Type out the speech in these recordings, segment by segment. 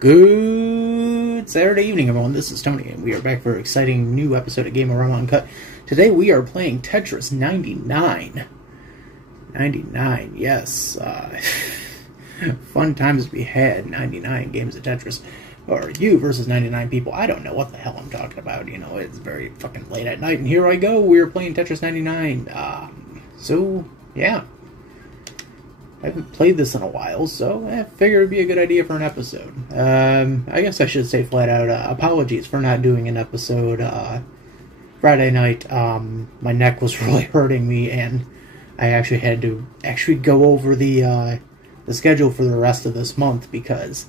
Good Saturday evening, everyone. This is Tony, and we are back for an exciting new episode of Game-O-Rama UNCUT. Today we are playing Tetris 99. 99, yes. Fun times to be had. 99 games of Tetris. Or you versus 99 people. I don't know what the hell I'm talking about. You know, it's very fucking late at night, and here I go. We are playing Tetris 99. So, yeah. I haven't played this in a while, so I figured it would be a good idea for an episode. I guess I should say flat out, apologies for not doing an episode Friday night. My neck was really hurting me, and I actually had to go over the schedule for the rest of this month, because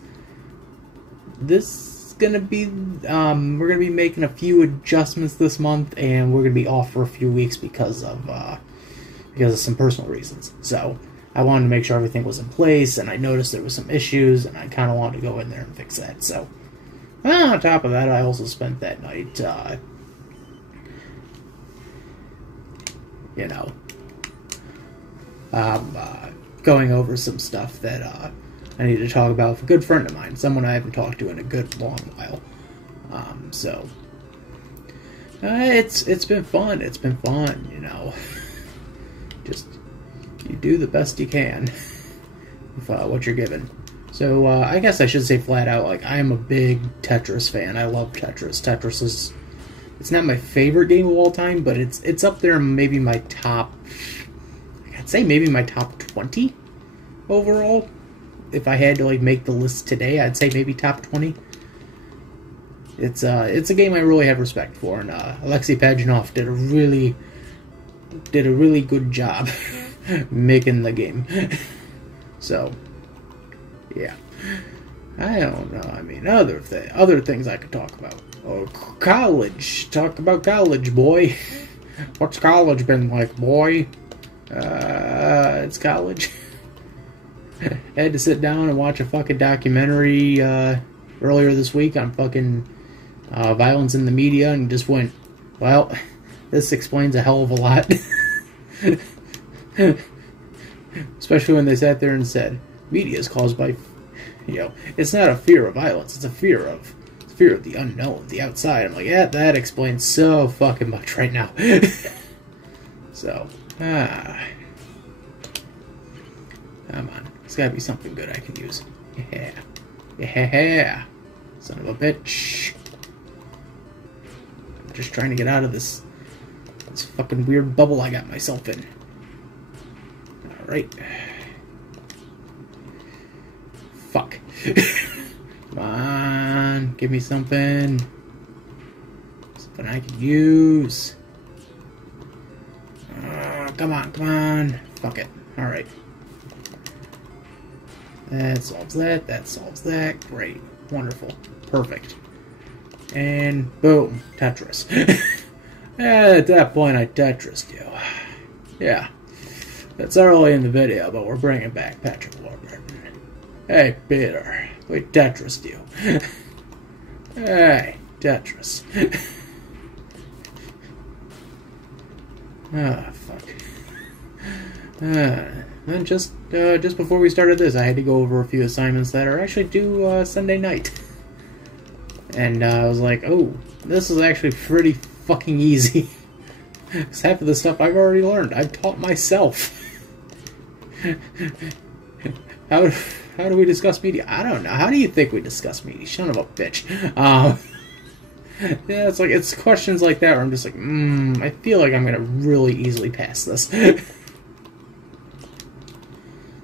this is gonna be, we're gonna be making a few adjustments this month, and we're gonna be off for a few weeks because of some personal reasons. So I wanted to make sure everything was in place, and I noticed there was some issues, and I kind of wanted to go in there and fix that. So, on top of that, I also spent that night, going over some stuff that I need to talk about with a good friend of mine, someone I haven't talked to in a good long while. It's been fun. It's been fun, you know. Just you do the best you can with what you're given. So I guess I should say flat out, like, I am a big Tetris fan. I love Tetris. Tetris is, it's not my favorite game of all time, but it's up there, maybe my top, I'd say maybe my top 20 overall. If I had to like make the list today, I'd say maybe top 20. It's a game I really have respect for, and Alexei Pajitnov did a really good job making the game. So, yeah. I don't know. I mean, other things I could talk about. Oh, college. Talk about college, boy. What's college been like, boy? It's college. I had to sit down and watch a fucking documentary earlier this week on fucking violence in the media, and just went, well, this explains a hell of a lot. Especially when they sat there and said, media is caused by, it's not a fear of violence, it's a fear of the unknown, the outside. I'm like, yeah, that explains so fucking much right now. So, come on, there's gotta be something good I can use. Yeah, son of a bitch. I'm just trying to get out of this fucking weird bubble I got myself in. Alright. Fuck. Come on, give me something. Something I can use. Come on. Fuck it. Alright. That solves that. That solves that. Great. Wonderful. Perfect. And boom. Tetris. At that point, I Tetrised you. Yeah. That's early in the video, but we're bringing back Patrick Warburton. Hey, Peter. We Tetrised you. Hey, Tetris. Fuck. Then just before we started this, I had to go over a few assignments that are actually due Sunday night. And I was like, oh, this is actually pretty fucking easy. Because half of the stuff I've already learned. I've taught myself. How do we discuss media? I don't know. How do you think we discuss media? Son of a bitch. Yeah, it's questions like that where I'm just like, I feel like I'm gonna really easily pass this.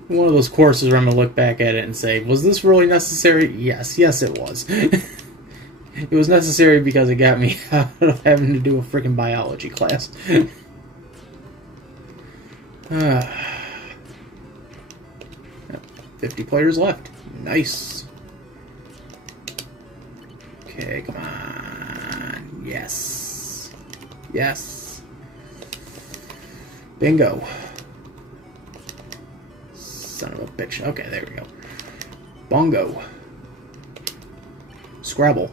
One of those courses where I'm gonna look back at it and say, was this really necessary? Yes, it was. It was necessary because it got me out of having to do a freaking biology class. 50 players left. Nice. Okay, come on. Yes. Yes. Bingo. Son of a bitch. Okay, there we go. Bongo. Scrabble.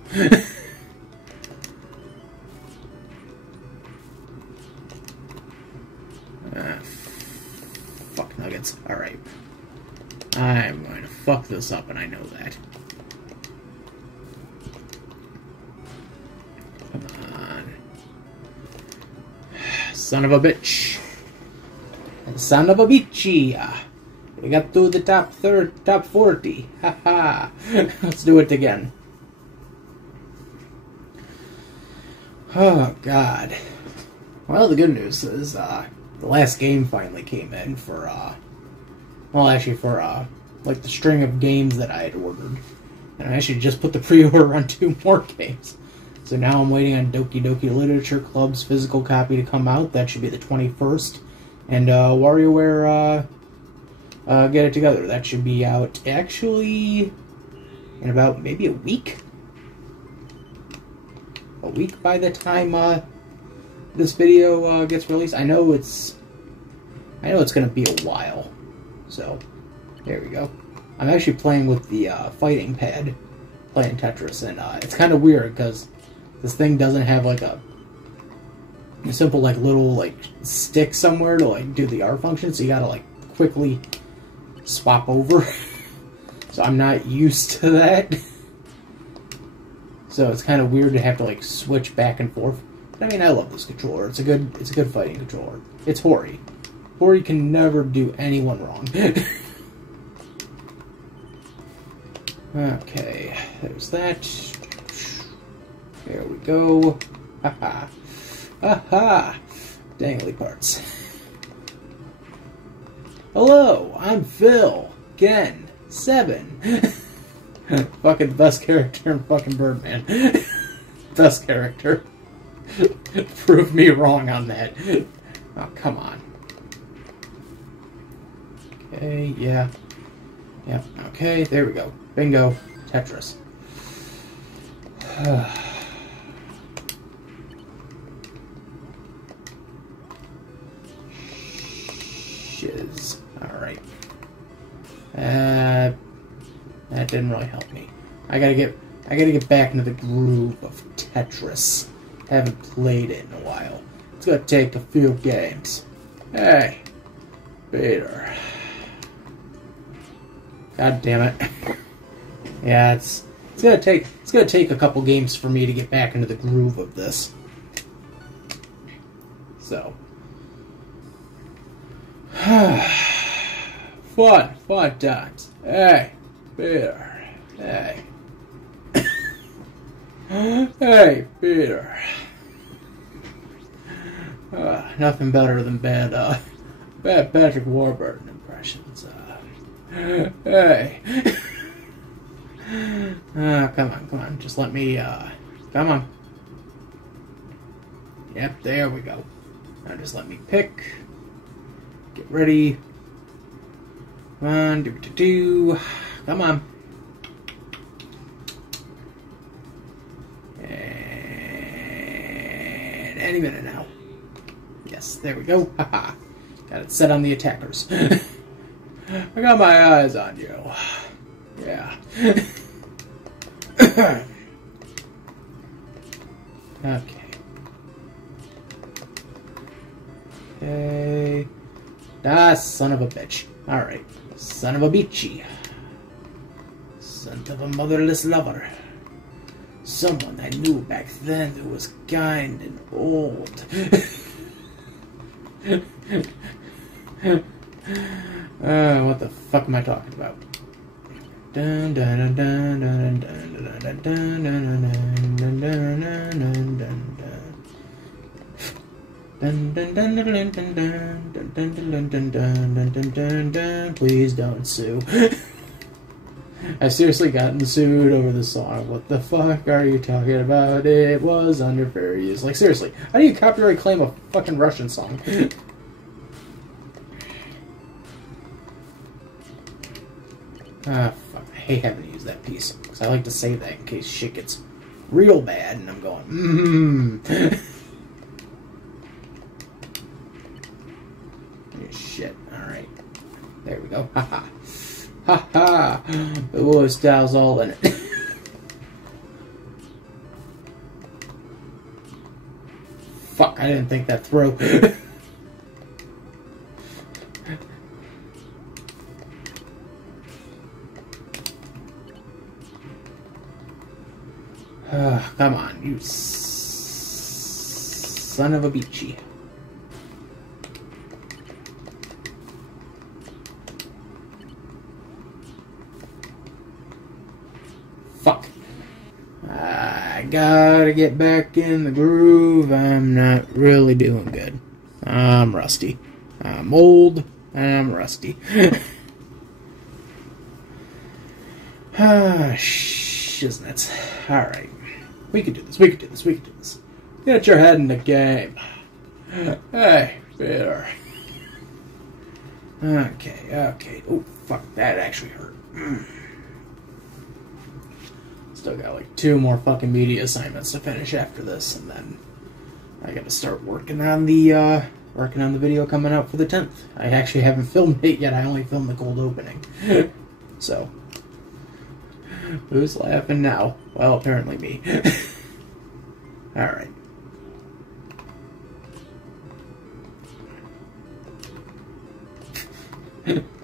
Fuck nuggets. Alright. I'm going to fuck this up, and I know that. son of a bitch. Son of a bitchy. We got through the top 40. Haha. Let's do it again. Oh, God. Well, the good news is, the last game finally came in for, like, the string of games that I had ordered. And I actually just put the pre-order on 2 more games. So now I'm waiting on Doki Doki Literature Club's physical copy to come out. That should be the 21st. And, WarioWare, Get It Together. That should be out, actually, in about maybe a week? A week by the time, this video, gets released. I know it's gonna be a while. So, there we go. I'm actually playing with the, fighting pad, playing Tetris, and, it's kind of weird, because this thing doesn't have, like, a simple, like, little, like, stick somewhere to, like, do the R function, so you gotta, like, quickly swap over. So I'm not used to that. So it's kind of weird to have to, like, switch back and forth. But, I mean, I love this controller. It's a good fighting controller. It's Hori. Hori can never do anyone wrong. Okay, there's that. There we go. Haha. Haha. Dangly parts. Hello, I'm Phil. Gen 7. Fucking best character in fucking Birdman. Best character. Prove me wrong on that. Oh, come on. Okay, yeah. Yep, okay, there we go. Bingo. Tetris. Shiz. Alright. That didn't really help me. I gotta get back into the groove of Tetris. Haven't played it in a while. It's gonna take a few games. Hey, Peter. God damn it. Yeah, it's gonna take a couple games for me to get back into the groove of this. So fun times. Hey, Peter. Hey. Hey, Peter. Nothing better than bad Patrick Warburton impressions. Hey. Come on. Just let me, come on. Yep, there we go. Now just let me pick. Get ready. Come on, do. Come on. And any minute now. Yes, there we go. Haha. Got it set on the attackers. I got my eyes on you. Yeah. Okay. Okay. Ah, son of a bitch. Alright. Son of a bitchy. Son of a motherless lover. Someone I knew back then who was kind and old. What the fuck am I talking about? Dun dun dun dun dun dun dun dun dun dun. Please don't sue. I've seriously gotten sued over the song. What the fuck are you talking about? It was under fair use. Like, seriously, how do you copyright claim a fucking Russian song? Fuck. I hate having to use that piece. Because I like to save that in case shit gets real bad and I'm going, Shit. Alright. There we go. Haha. Haha. The wood style's all in it. Fuck, I didn't think that through. Come on, you son of a beachy. gotta get back in the groove. I'm not really doing good. I'm rusty. I'm old. I'm rusty. Shiznits. Alright. We can do this. We can do this. We can do this. Get your head in the game. Hey, there. Okay, okay. Oh, fuck. That actually hurt. Still got like 2 more fucking media assignments to finish after this, and then I gotta start working on the video coming out for the 10th. I actually haven't filmed it yet. I only filmed the cold opening. So, who's laughing now? Well, apparently me. Alright.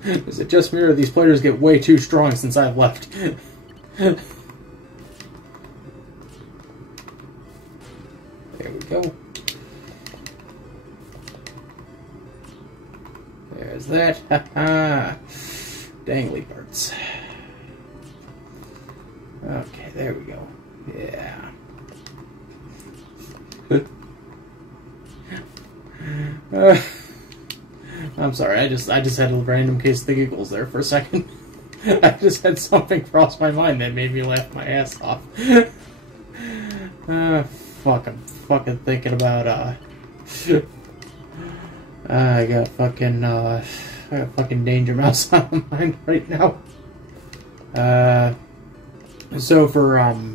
Is it just me or these players get way too strong since I've left? There we go. There's that. Ha-ha. Dangly parts. Okay, there we go. Yeah. I'm sorry, I just had a random case of the giggles there for a second. I just had something cross my mind that made me laugh my ass off. Fuck, I'm fucking thinking about, I got fucking Danger Mouse on my mind right now. So for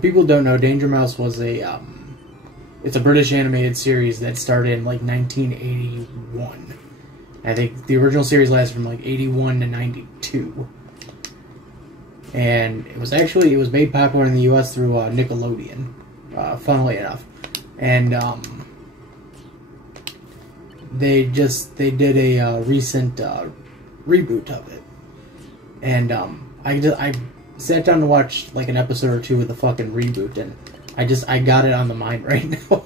people who don't know, Danger Mouse was it's a British animated series that started in like 1981. I think the original series lasted from like 81 to 92. And it was made popular in the US through Nickelodeon, funnily enough. And they did a recent reboot of it. And I sat down to watch like an episode or 2 of the fucking reboot, and I got it on the mind right now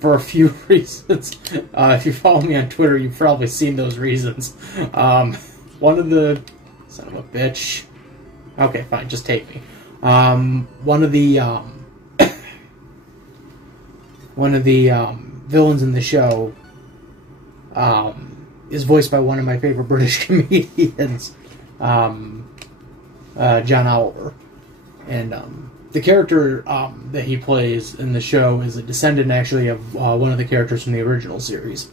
for a few reasons. If you follow me on Twitter, you've probably seen those reasons. One of the... Son of a bitch. Okay, fine, just take me. One of the villains in the show is voiced by one of my favorite British comedians, John Oliver. And the character that he plays in the show is a descendant, actually, of one of the characters from the original series.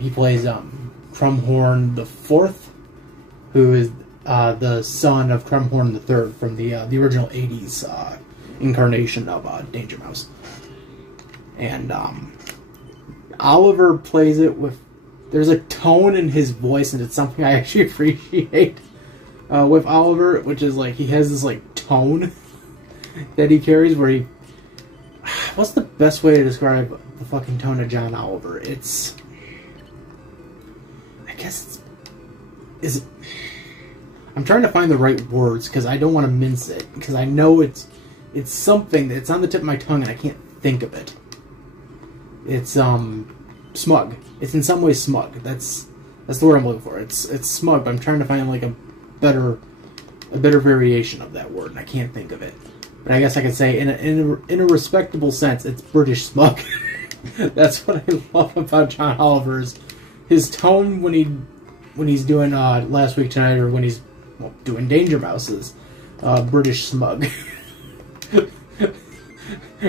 He plays Crumhorn the Fourth, who is the son of Crumhorn the Third from the original 80s incarnation of Danger Mouse. And Oliver plays it with... There's a tone in his voice, and it's something I actually appreciate with Oliver, which is like he has this like tone that he carries where he... What's the best way to describe the fucking tone of John Oliver? It's... I guess it's... I'm trying to find the right words because I don't want to mince it, because I know it's something that's on the tip of my tongue and I can't think of it. It's smug. It's in some ways smug. That's the word I'm looking for. It's smug, but I'm trying to find like a better variation of that word, and I can't think of it. But I guess I could say in a respectable sense, it's British smug. That's what I love about John Oliver's his tone when he's doing Last Week Tonight, or when he's doing Danger Mouses, British smug.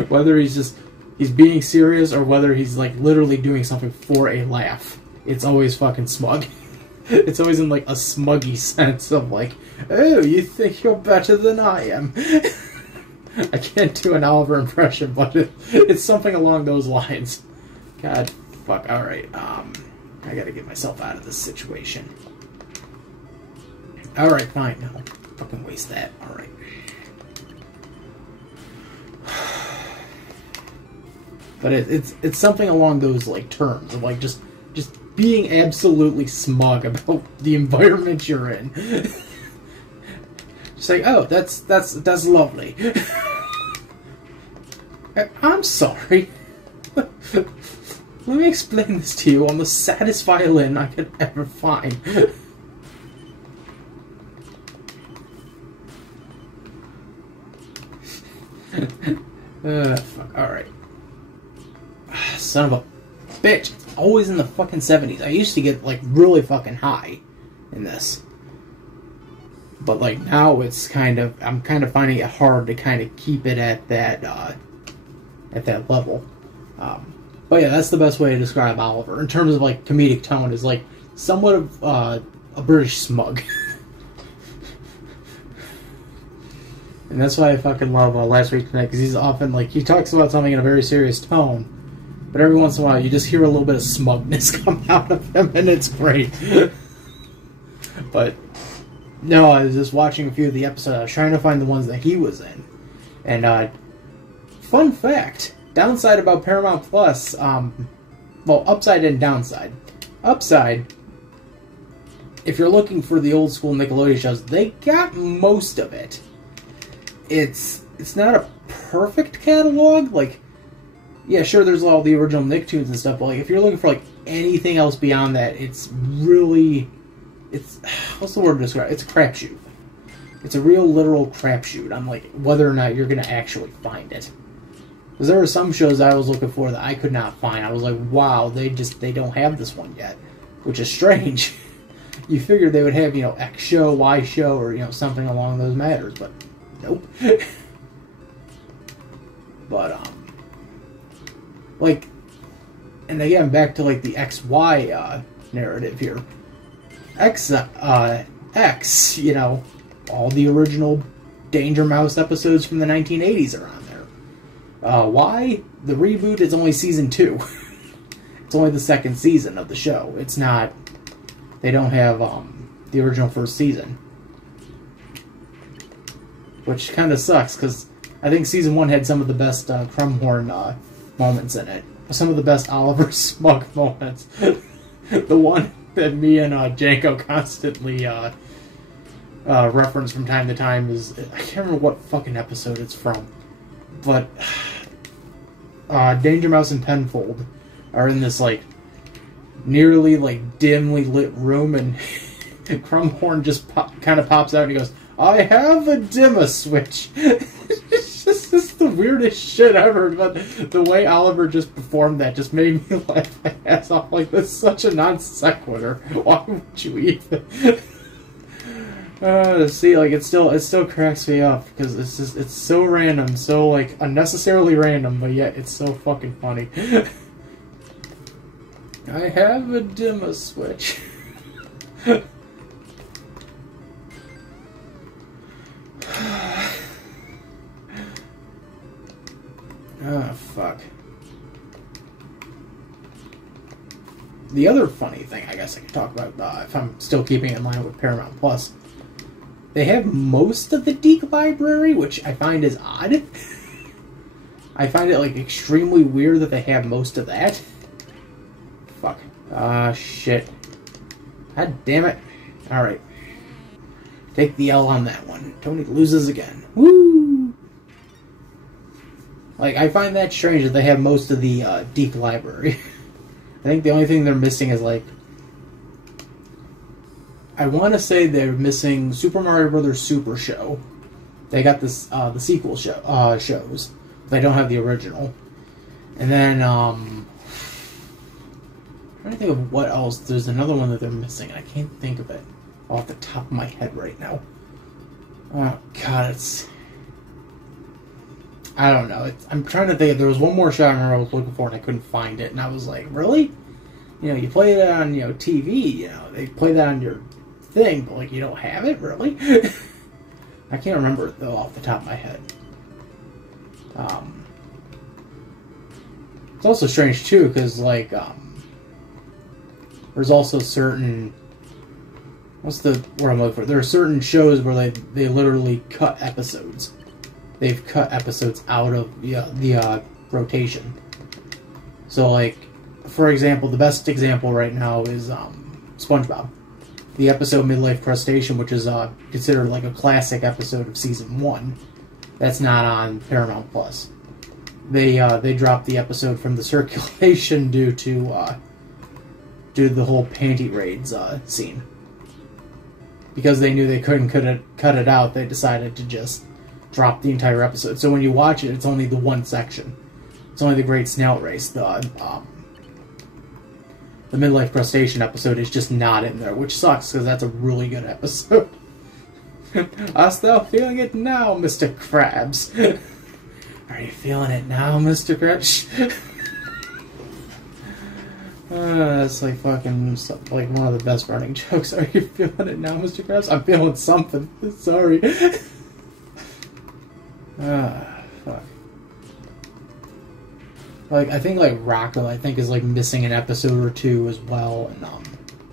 Whether he's being serious or whether he's like literally doing something for a laugh, it's always fucking smug. It's always in like a smuggy sense of like, oh, you think you're better than I am. I can't do an Oliver impression, but it's something along those lines. God, fuck. All right, I gotta get myself out of this situation. All right, fine. No, fucking waste that. All right. But it's something along those like terms of like just being absolutely smug about the environment you're in. Just like, oh, that's lovely. I'm sorry. Let me explain this to you on the saddest violin I could ever find. Fuck. Alright. Son of a bitch. It's always in the fucking 70s. I used to get, like, really fucking high in this. But, like, now it's kind of... I'm kind of finding it hard to kind of keep it at that level. But yeah, that's the best way to describe Oliver. In terms of, like, comedic tone, is, like, somewhat of a British smug. And that's why I fucking love Last Week Tonight, because he's often, like, he talks about something in a very serious tone, but every once in a while you just hear a little bit of smugness come out of him, and it's great. But, no, I was just watching a few of the episodes. I was trying to find the ones that he was in. And, fun fact, downside about Paramount Plus, well, upside and downside. Upside, if you're looking for the old school Nickelodeon shows, they got most of it. It's not a perfect catalog, like, yeah, sure, there's all the original Nicktoons and stuff, but, like, if you're looking for, like, anything else beyond that, it's really, what's the word to describe it? It's a crapshoot. It's a real, literal crapshoot on, like, whether or not you're gonna actually find it. Because there were some shows I was looking for that I could not find. I was like, wow, they don't have this one yet, which is strange. You figured they would have, you know, X show, Y show, or, you know, something along those matters, but nope. But, like, and again, back to, like, the XY, narrative here. X, you know, all the original Danger Mouse episodes from the 1980s are on there. Y, the reboot is only season 2. It's only the second season of the show. It's not, they don't have, the original first season. Which kind of sucks, because I think Season 1 had some of the best Crumhorn moments in it. Some of the best Oliver Smug moments. The one that me and Janko constantly reference from time to time is... I can't remember what fucking episode it's from. But Danger Mouse and Penfold are in this, like, nearly, like, dimly lit room, and Crumhorn just kind of pops out and he goes, I have a dimmer switch. It's just the weirdest shit ever, but the way Oliver just performed that just made me laugh my ass off. Like, that's such a non sequitur. Why would you even? See, like, it still cracks me up, because it's so random, so, like, unnecessarily random, but yet it's so fucking funny. I have a dimmer switch. Oh, fuck. The other funny thing I guess I could talk about, if I'm still keeping it in line with Paramount Plus, they have most of the Deke library, which I find is odd. I find it, like, extremely weird that they have most of that. Fuck. Shit. God damn it. Alright. Take the L on that one. Tony loses again. Woo! Like, I find that strange that they have most of the Deke library. I think the only thing they're missing is, like... I want to say they're missing Super Mario Bros. Super Show. They got this the sequel shows. They don't have the original. And then, I'm trying to think of what else. There's another one that they're missing, and I can't think of it off the top of my head right now. Oh, God, it's... I don't know. I'm trying to think. There was one more show I remember I was looking for, and I couldn't find it. And I was like, really? You know, you play that on, you know, TV. You know, they play that on your thing, but, like, you don't have it? Really? I can't remember it, though, off the top of my head. It's also strange, too, because, like, there's also certain... What's the word I'm looking for? There are certain shows where they literally cut episodes. They've cut episodes out of the rotation. So, like, for example, the best example right now is SpongeBob. The episode Midlife Crustacean, which is considered like a classic episode of Season 1. That's not on Paramount Plus. They dropped the episode from the circulation due to the whole panty raids scene. Because they knew they couldn't cut it out, they decided to just drop the entire episode. So when you watch it, it's only the one section. It's only the Great Snail Race. The Midlife Crustacean episode is just not in there, which sucks because that's a really good episode. I'm still feeling it now, Mr. Krabs. Are you feeling it now, Mr. Krabs? That's like fucking like one of the best running jokes. Are you feeling it now, Mr. Krabs? I'm feeling something. Sorry. Fuck. Like I think like Rocco, I think is like missing an episode or two as well, and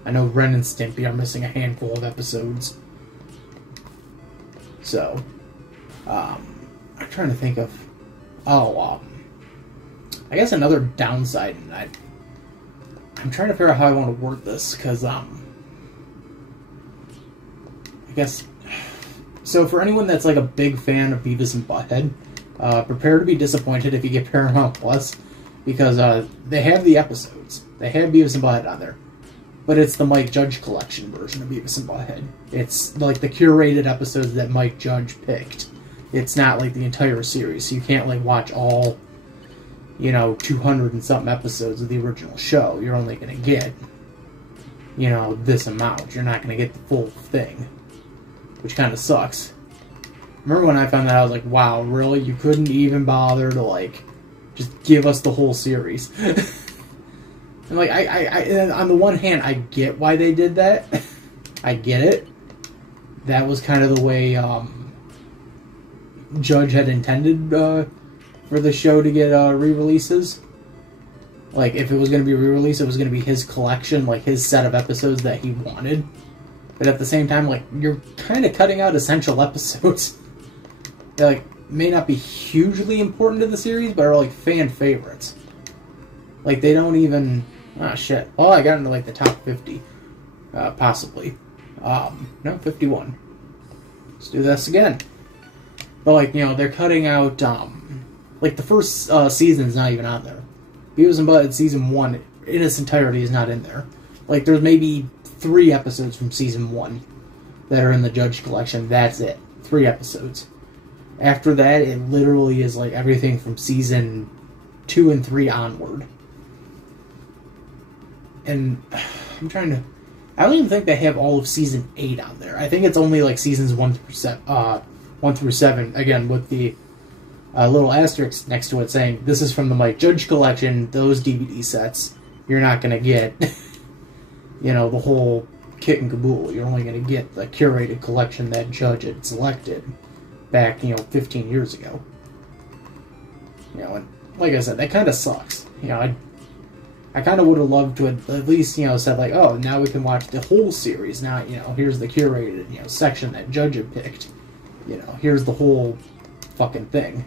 I know Ren and Stimpy are missing a handful of episodes. So, I'm trying to think of. I guess another downside, and I'm trying to figure out how I want to word this, because, I guess, so for anyone that's, like, a big fan of Beavis and Butthead, prepare to be disappointed if you get Paramount Plus, because, they have the episodes. They have Beavis and Butthead on there. But it's the Mike Judge collection version of Beavis and Butthead. It's, like, the curated episodes that Mike Judge picked. It's not, like, the entire series, so you can't, like, watch all, 200 and something episodes of the original show. You're only going to get, this amount. You're not going to get the full thing, which kind of sucks. Remember when I found that, I was like, wow, really? You couldn't even bother to, like, just give us the whole series? And, like, I on the one hand, I get why they did that. I get it. That was kind of the way, Judge had intended, for the show to get, re-releases. Like, if it was going to be re-released, it was going to be his collection, like, his set of episodes that he wanted. But at the same time, like, you're kind of cutting out essential episodes. They, like, may not be hugely important to the series, but are, like, fan favorites. Like, they don't even... Ah, shit. Oh, I got into, like, the top 50. Possibly. No, 51. Let's do this again. But, like, they're cutting out, like, the first season's not even on there. Beavis and Butthead Season 1, in its entirety, is not in there. Like, there's maybe 3 episodes from Season 1 that are in the Judge collection. That's it. 3 episodes. After that, it literally is, like, everything from Season 2 and 3 onward. And I'm trying to... I don't even think they have all of Season 8 on there. I think it's only, like, Seasons 1 through 7, again, with the little asterisk next to it saying, this is from the Mike Judge collection, those DVD sets. You're not going to get, the whole kit and caboodle. You're only going to get the curated collection that Judge had selected back, 15 years ago. And like I said, that kind of sucks. I kind of would have loved to have at least, said, like, oh, now we can watch the whole series. Now, here's the curated, section that Judge had picked. Here's the whole fucking thing.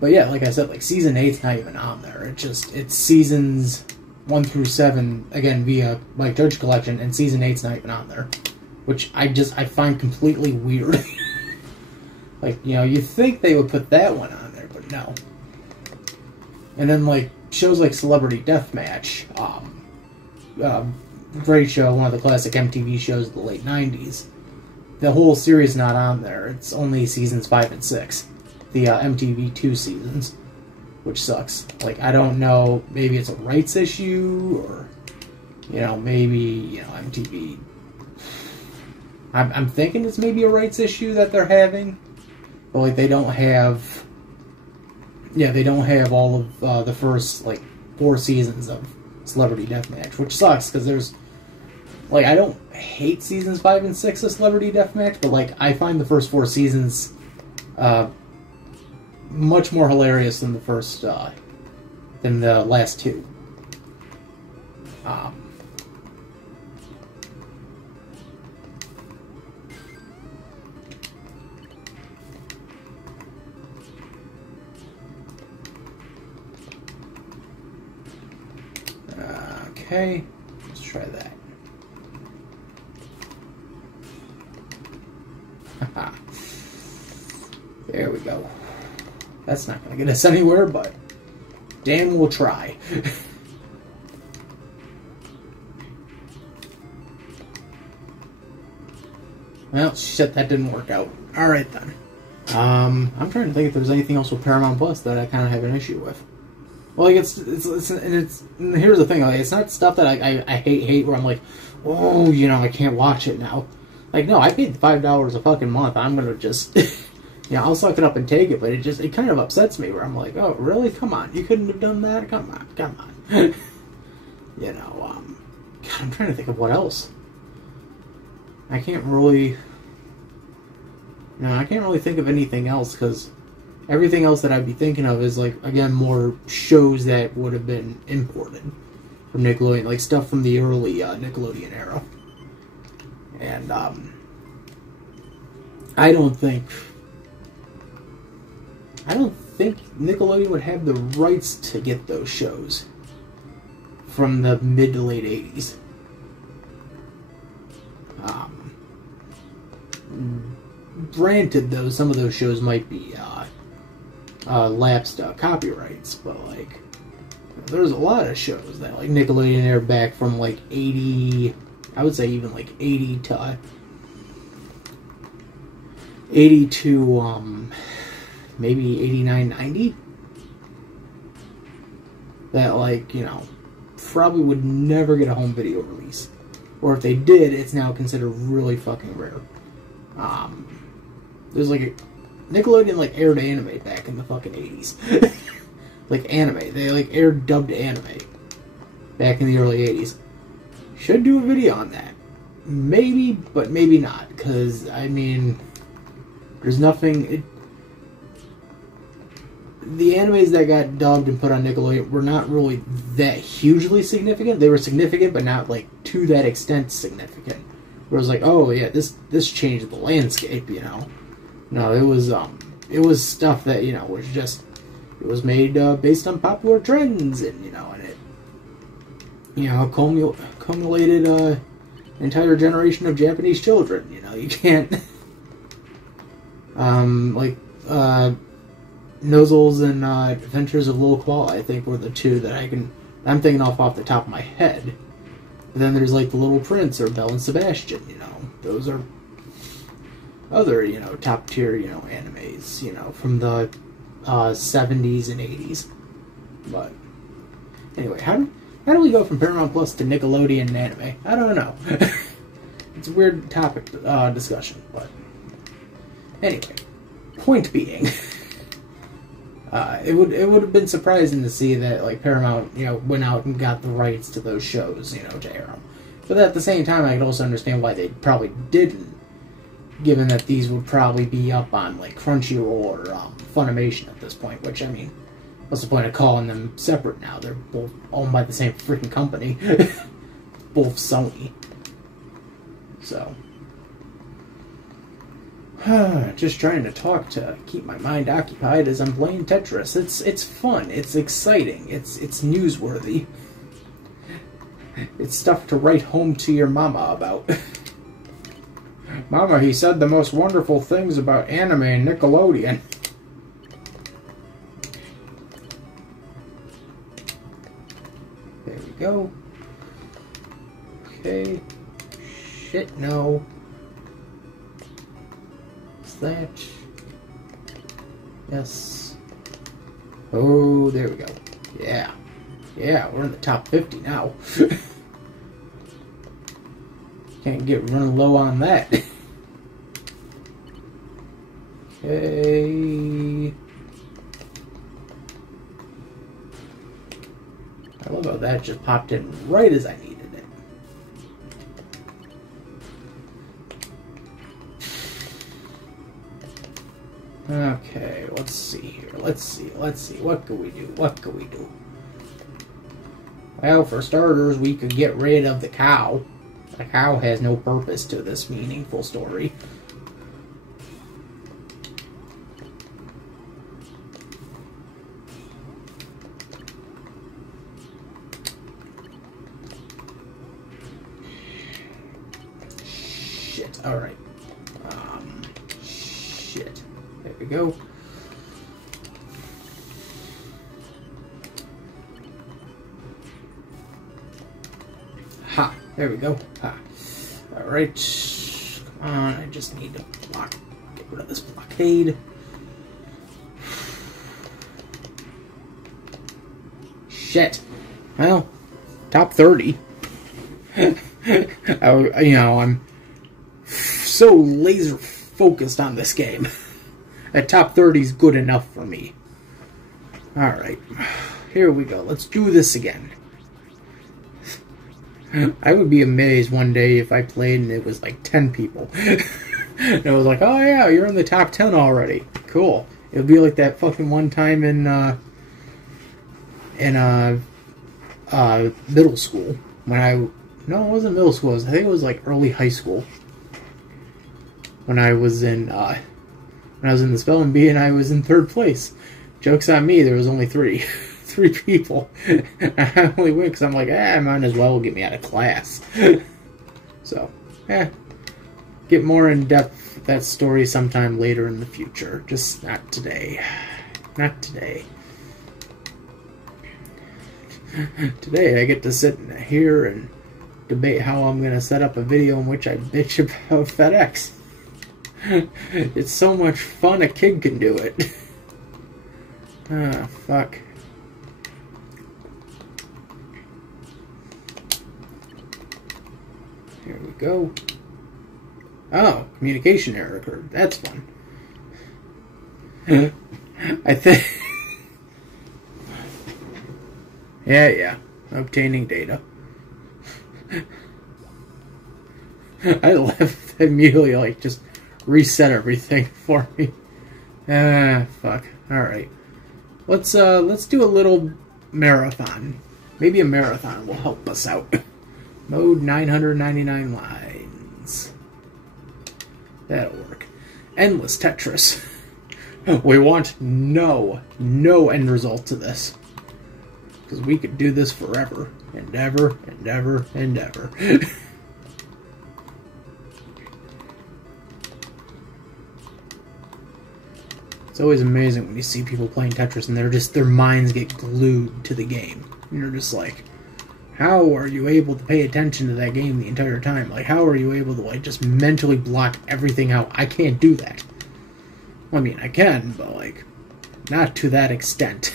But yeah, like I said, like, Season 8's not even on there. It's Seasons 1 through 7, again, via Mike Judge collection, and Season 8's not even on there. Which I find completely weird. Like, you'd think they would put that one on there, but no. And then, like, shows like Celebrity Deathmatch, great show, one of the classic MTV shows of the late 90s. The whole series is not on there. It's only Seasons 5 and 6. The MTV 2 seasons, which sucks. Like, I don't know, maybe it's a rights issue, or, maybe, MTV... I'm thinking it's maybe a rights issue that they're having, but, like, they don't have... Yeah, they don't have all of the first, like, 4 seasons of Celebrity Deathmatch, which sucks, because there's... Like, I don't hate Seasons 5 and 6 of Celebrity Deathmatch, but, like, I find the first 4 seasons much more hilarious than than the last 2. Okay, let's try that. There we go. That's not going to get us anywhere, but damn, we'll try. Well, shit, that didn't work out. Alright then. I'm trying to think if there's anything else with Paramount Plus that I kind of have an issue with. Well, like, and here's the thing, like, it's not stuff that I hate, where I'm like, oh, you know, I can't watch it now. Like, no, I paid $5 a fucking month, I'm gonna just, yeah, I'll suck it up and take it, but it kind of upsets me, where I'm like, oh, really? Come on, you couldn't have done that? Come on. You know, God, I'm trying to think of what else. I can't really think of anything else, because everything else that I'd be thinking of is, like, again, more shows that would have been imported from Nickelodeon, like stuff from the early Nickelodeon era. And I don't think Nickelodeon would have the rights to get those shows from the mid to late 80s. Granted, though, some of those shows might be lapsed copyrights, but, like, there's a lot of shows that, like, Nickelodeon aired back from, like, 80, I would say even, like, 80 to maybe 89, 90, that, like, you know, probably would never get a home video release. Or if they did, it's now considered really fucking rare. There's, like, Nickelodeon, like, aired anime back in the fucking 80s. Like, anime. They, like, aired dubbed anime back in the early 80s. Should do a video on that. Maybe, but maybe not. Because, I mean, there's nothing... The animes that got dubbed and put on Nickelodeon were not really that hugely significant. They were significant, but not, like, to that extent significant. Where it was like, oh, yeah, this changed the landscape, you know? No, it was stuff that, you know, was just... It was made based on popular trends, and, you know, and it, you know, accumulated an entire generation of Japanese children. You know, you can't, like, Nozzles and Adventures of Lil Koala, I think, were the two that I'm thinking off the top of my head. But then there's, like, The Little Prince or Belle and Sebastian, you know. Those are other, you know, top tier, you know, animes, you know, from the 70s and 80s. But anyway, how do we go from Paramount Plus to Nickelodeon and anime? I don't know. It's a weird topic discussion, but anyway, point being, it would have been surprising to see that, like, Paramount, you know, went out and got the rights to those shows, you know, to air them. But at the same time, I could also understand why they probably didn't, given that these would probably be up on, like, Crunchyroll or Funimation at this point, which, I mean, what's the point of calling them separate now? They're both owned by the same freaking company. Both Sony. So, just trying to talk to keep my mind occupied as I'm playing Tetris. It's fun. It's exciting. It's newsworthy. It's stuff to write home to your mama about. Mama, he said the most wonderful things about anime and Nickelodeon. There we go. Okay. Shit, no. What's that? Yes. Oh, there we go. Yeah. Yeah, we're in the top 50 now. Can't get running low on that. Okay. I love how that just popped in right as I needed it. Okay, let's see here. Let's see. What could we do? Well, for starters, we could get rid of the cow. The cow has no purpose to this meaningful story. Shit, alright. Shit. There we go. Ha! There we go. Ha. Alright. Come on. I just need to get rid of this blockade. Shit. Well, top 30. I'm so laser focused on this game. That top 30 is good enough for me. Alright. Here we go. Let's do this again. I would be amazed one day if I played and it was like 10 people. And it was like, oh yeah, you're in the top 10 already. Cool. It would be like that fucking one time in middle school. No, it wasn't middle school. I think it was like early high school. When I was in the spelling bee and I was in 3rd place. Joke's on me, there was only 3 people. I only win because I'm like, I might as well get me out of class. So, get more in depth with that story sometime later in the future. Just not today. Not today. Today I get to sit here and debate how I'm going to set up a video in which I bitch about FedEx. It's so much fun, a kid can do it. Ah, fuck. Here we go. Oh, communication error occurred. That's fun. I think... Yeah. Obtaining data. I left immediately, like, just reset everything for me. Fuck. Alright. Let's do a little marathon. Maybe a marathon will help us out. Mode 999 lines. That'll work. Endless Tetris. We want no end result to this. Because we could do this forever. And ever, and ever, and ever. It's always amazing when you see people playing Tetris and their minds get glued to the game. And you're just like, how are you able to pay attention to that game the entire time? Like, how are you able to, like, just mentally block everything out? I can't do that. Well, I mean, I can, but, like, not to that extent.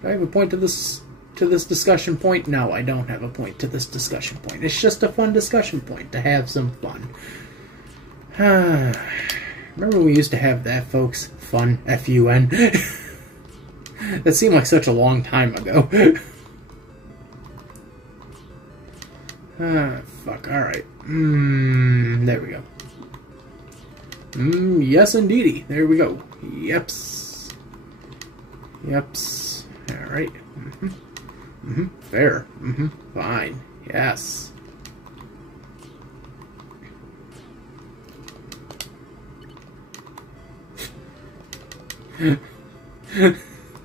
Do I have a point to this discussion point? No, I don't have a point to this discussion point. It's just a fun discussion point to have some fun. Remember we used to have that, folks? Fun. F-U-N. That seemed like such a long time ago. Fuck. Alright. There we go. Yes, indeedy. There we go. Yeps. Yeps. Alright. Fair. Fine. Yes.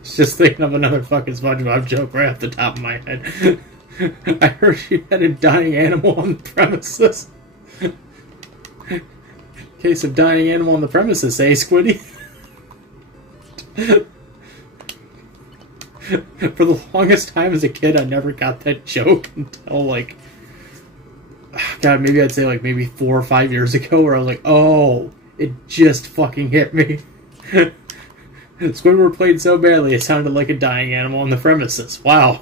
Just thinking of another fucking SpongeBob joke right off the top of my head. I heard you had a dying animal on the premises. Case of dying animal on the premises, eh, Squiddy? For the longest time as a kid, I never got that joke until, like, God, maybe I'd say, like, maybe 4 or 5 years ago, where I was like, oh, it just fucking hit me. Squidward played so badly, it sounded like a dying animal on the premises. Wow.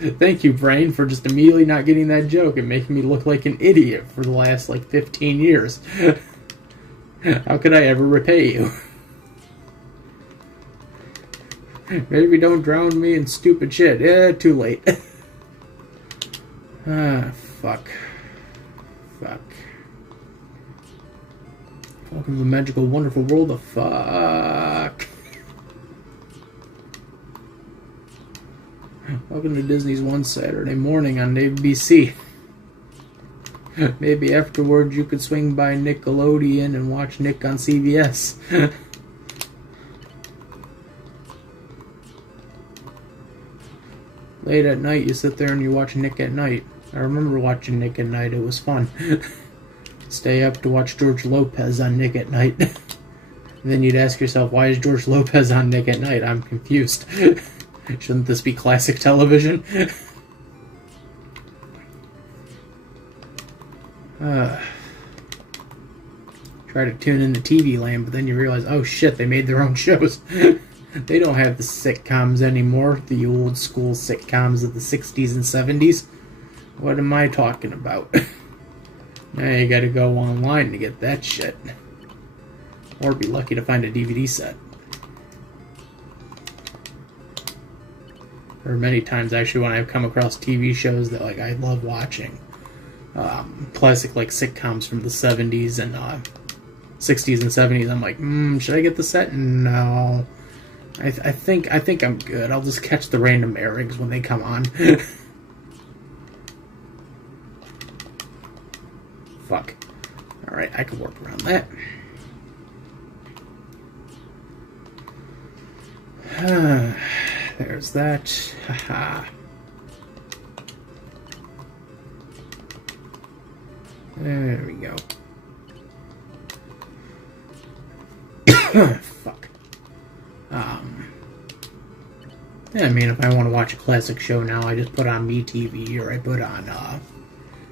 Thank you, brain, for just immediately not getting that joke and making me look like an idiot for the last, like, 15 years. How could I ever repay you? Maybe don't drown me in stupid shit. Too late. Fuck. Fuck. Welcome to the magical, wonderful world of fuck. Welcome to Disney's One Saturday Morning on ABC. Maybe afterwards you could swing by Nickelodeon and watch Nick on CBS. Late at night, you sit there and you watch Nick at Night. I remember watching Nick at Night. It was fun. Stay up to watch George Lopez on Nick at Night. And then you'd ask yourself, why is George Lopez on Nick at Night? I'm confused. Shouldn't this be classic television? Try to tune in the TV land, but then you realize, oh shit, they made their own shows. They don't have the sitcoms anymore, the old school sitcoms of the 60s and 70s. What am I talking about? Now you gotta go online to get that shit. Or be lucky to find a DVD set. Or many times, actually, when I've come across TV shows that like I love watching. Classic like sitcoms from the 70s and 60s and 70s. I'm like, should I get the set? No. I think I'm good. I'll just catch the random airings when they come on. Fuck. Alright, I can work around that. There's that. Haha. There we go. Fuck. Yeah, I mean, if I want to watch a classic show now, I just put on MeTV, or I put on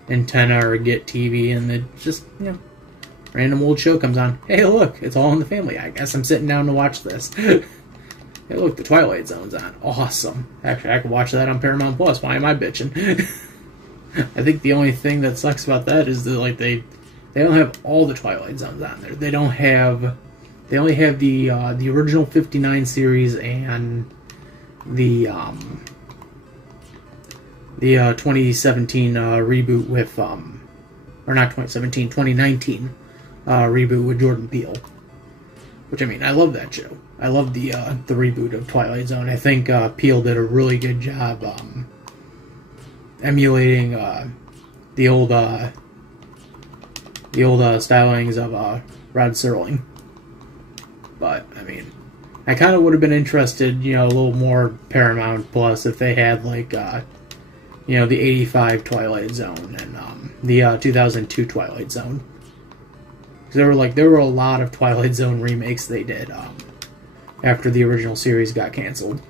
Antenna or Get TV, and it just, you know, random old show comes on. Hey, look, it's All in the Family. I guess I'm sitting down to watch this. Hey, look, the Twilight Zone's on. Awesome. Actually, I can watch that on Paramount Plus. Why am I bitching? I think the only thing that sucks about that is that, like, they don't have all the Twilight Zones on there. They don't have... They only have the original 59 series and the 2017 reboot with or not 2017, 2019 reboot with Jordan Peele. Which, I mean, I love that show. I love the reboot of Twilight Zone. I think Peele did a really good job emulating the old stylings of Rod Serling. But, I mean, I kind of would have been interested, you know, a little more Paramount Plus if they had, like, you know, the 85 Twilight Zone and the 2002 Twilight Zone. Because there were a lot of Twilight Zone remakes they did after the original series got canceled.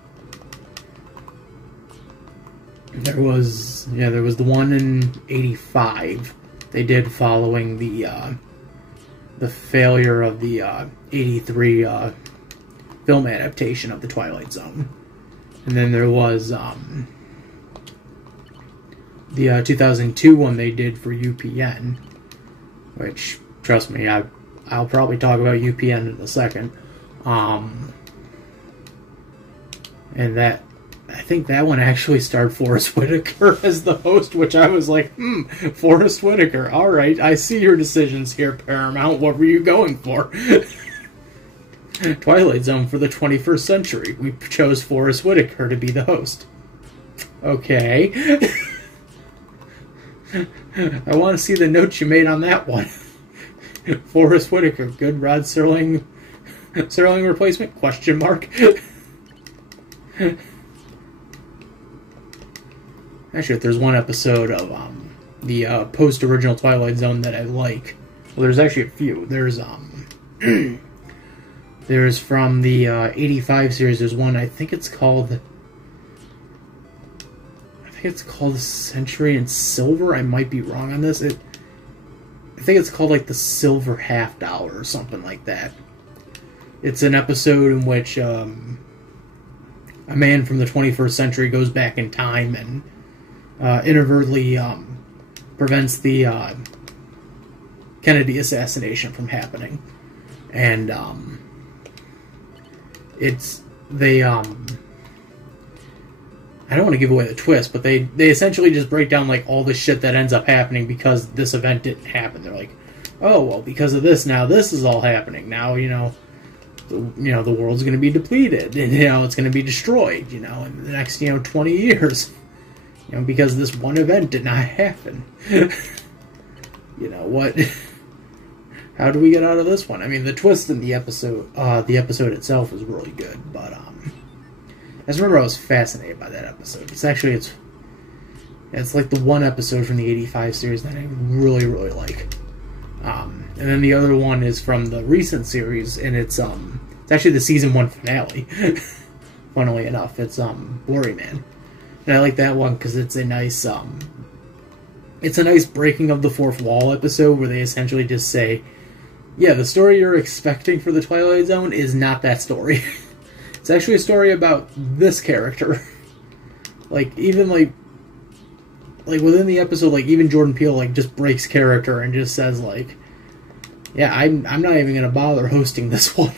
There was the one in 85 they did following the failure of the 83 film adaptation of the Twilight Zone. And then there was the 2002 one they did for UPN, which, trust me, I'll probably talk about UPN in a second. And that, I think that one actually starred Forrest Whitaker as the host, which I was like, Forrest Whitaker, alright, I see your decisions here, Paramount, what were you going for? Twilight Zone for the 21st century. We chose Forrest Whitaker to be the host. Okay. I want to see the notes you made on that one. Forrest Whitaker, good Rod Serling replacement? Question mark. Actually, if there's one episode of the post-original Twilight Zone that I like, well, there's actually a few. There's there's from the 85 series. There's one, I think it's called Century in Silver. I might be wrong on this. I think it's called like the Silver Half Dollar or something like that. It's an episode in which a man from the 21st century goes back in time and inadvertently prevents the Kennedy assassination from happening. And I don't want to give away the twist, but they essentially just break down like all the shit that ends up happening because this event didn't happen. They're like, oh well, because of this, now this is all happening. Now the world's going to be depleted, and it's going to be destroyed. In the next 20 years, because this one event did not happen. What? How do we get out of this one? I mean, the twist in the episode itself is really good, but I just remember I was fascinated by that episode. It's like the one episode from the 85 series that I really, really like. And then the other one is from the recent series, and it's actually the season 1 finale. Funnily enough, it's Blurry Man, and I like that one because it's a nice it's a nice breaking of the fourth wall episode where they essentially just say, yeah, the story you're expecting for the Twilight Zone is not that story. It's actually a story about this character. Like, even, like, within the episode, like, even Jordan Peele, like, just breaks character and just says, like, yeah, I'm not even going to bother hosting this one.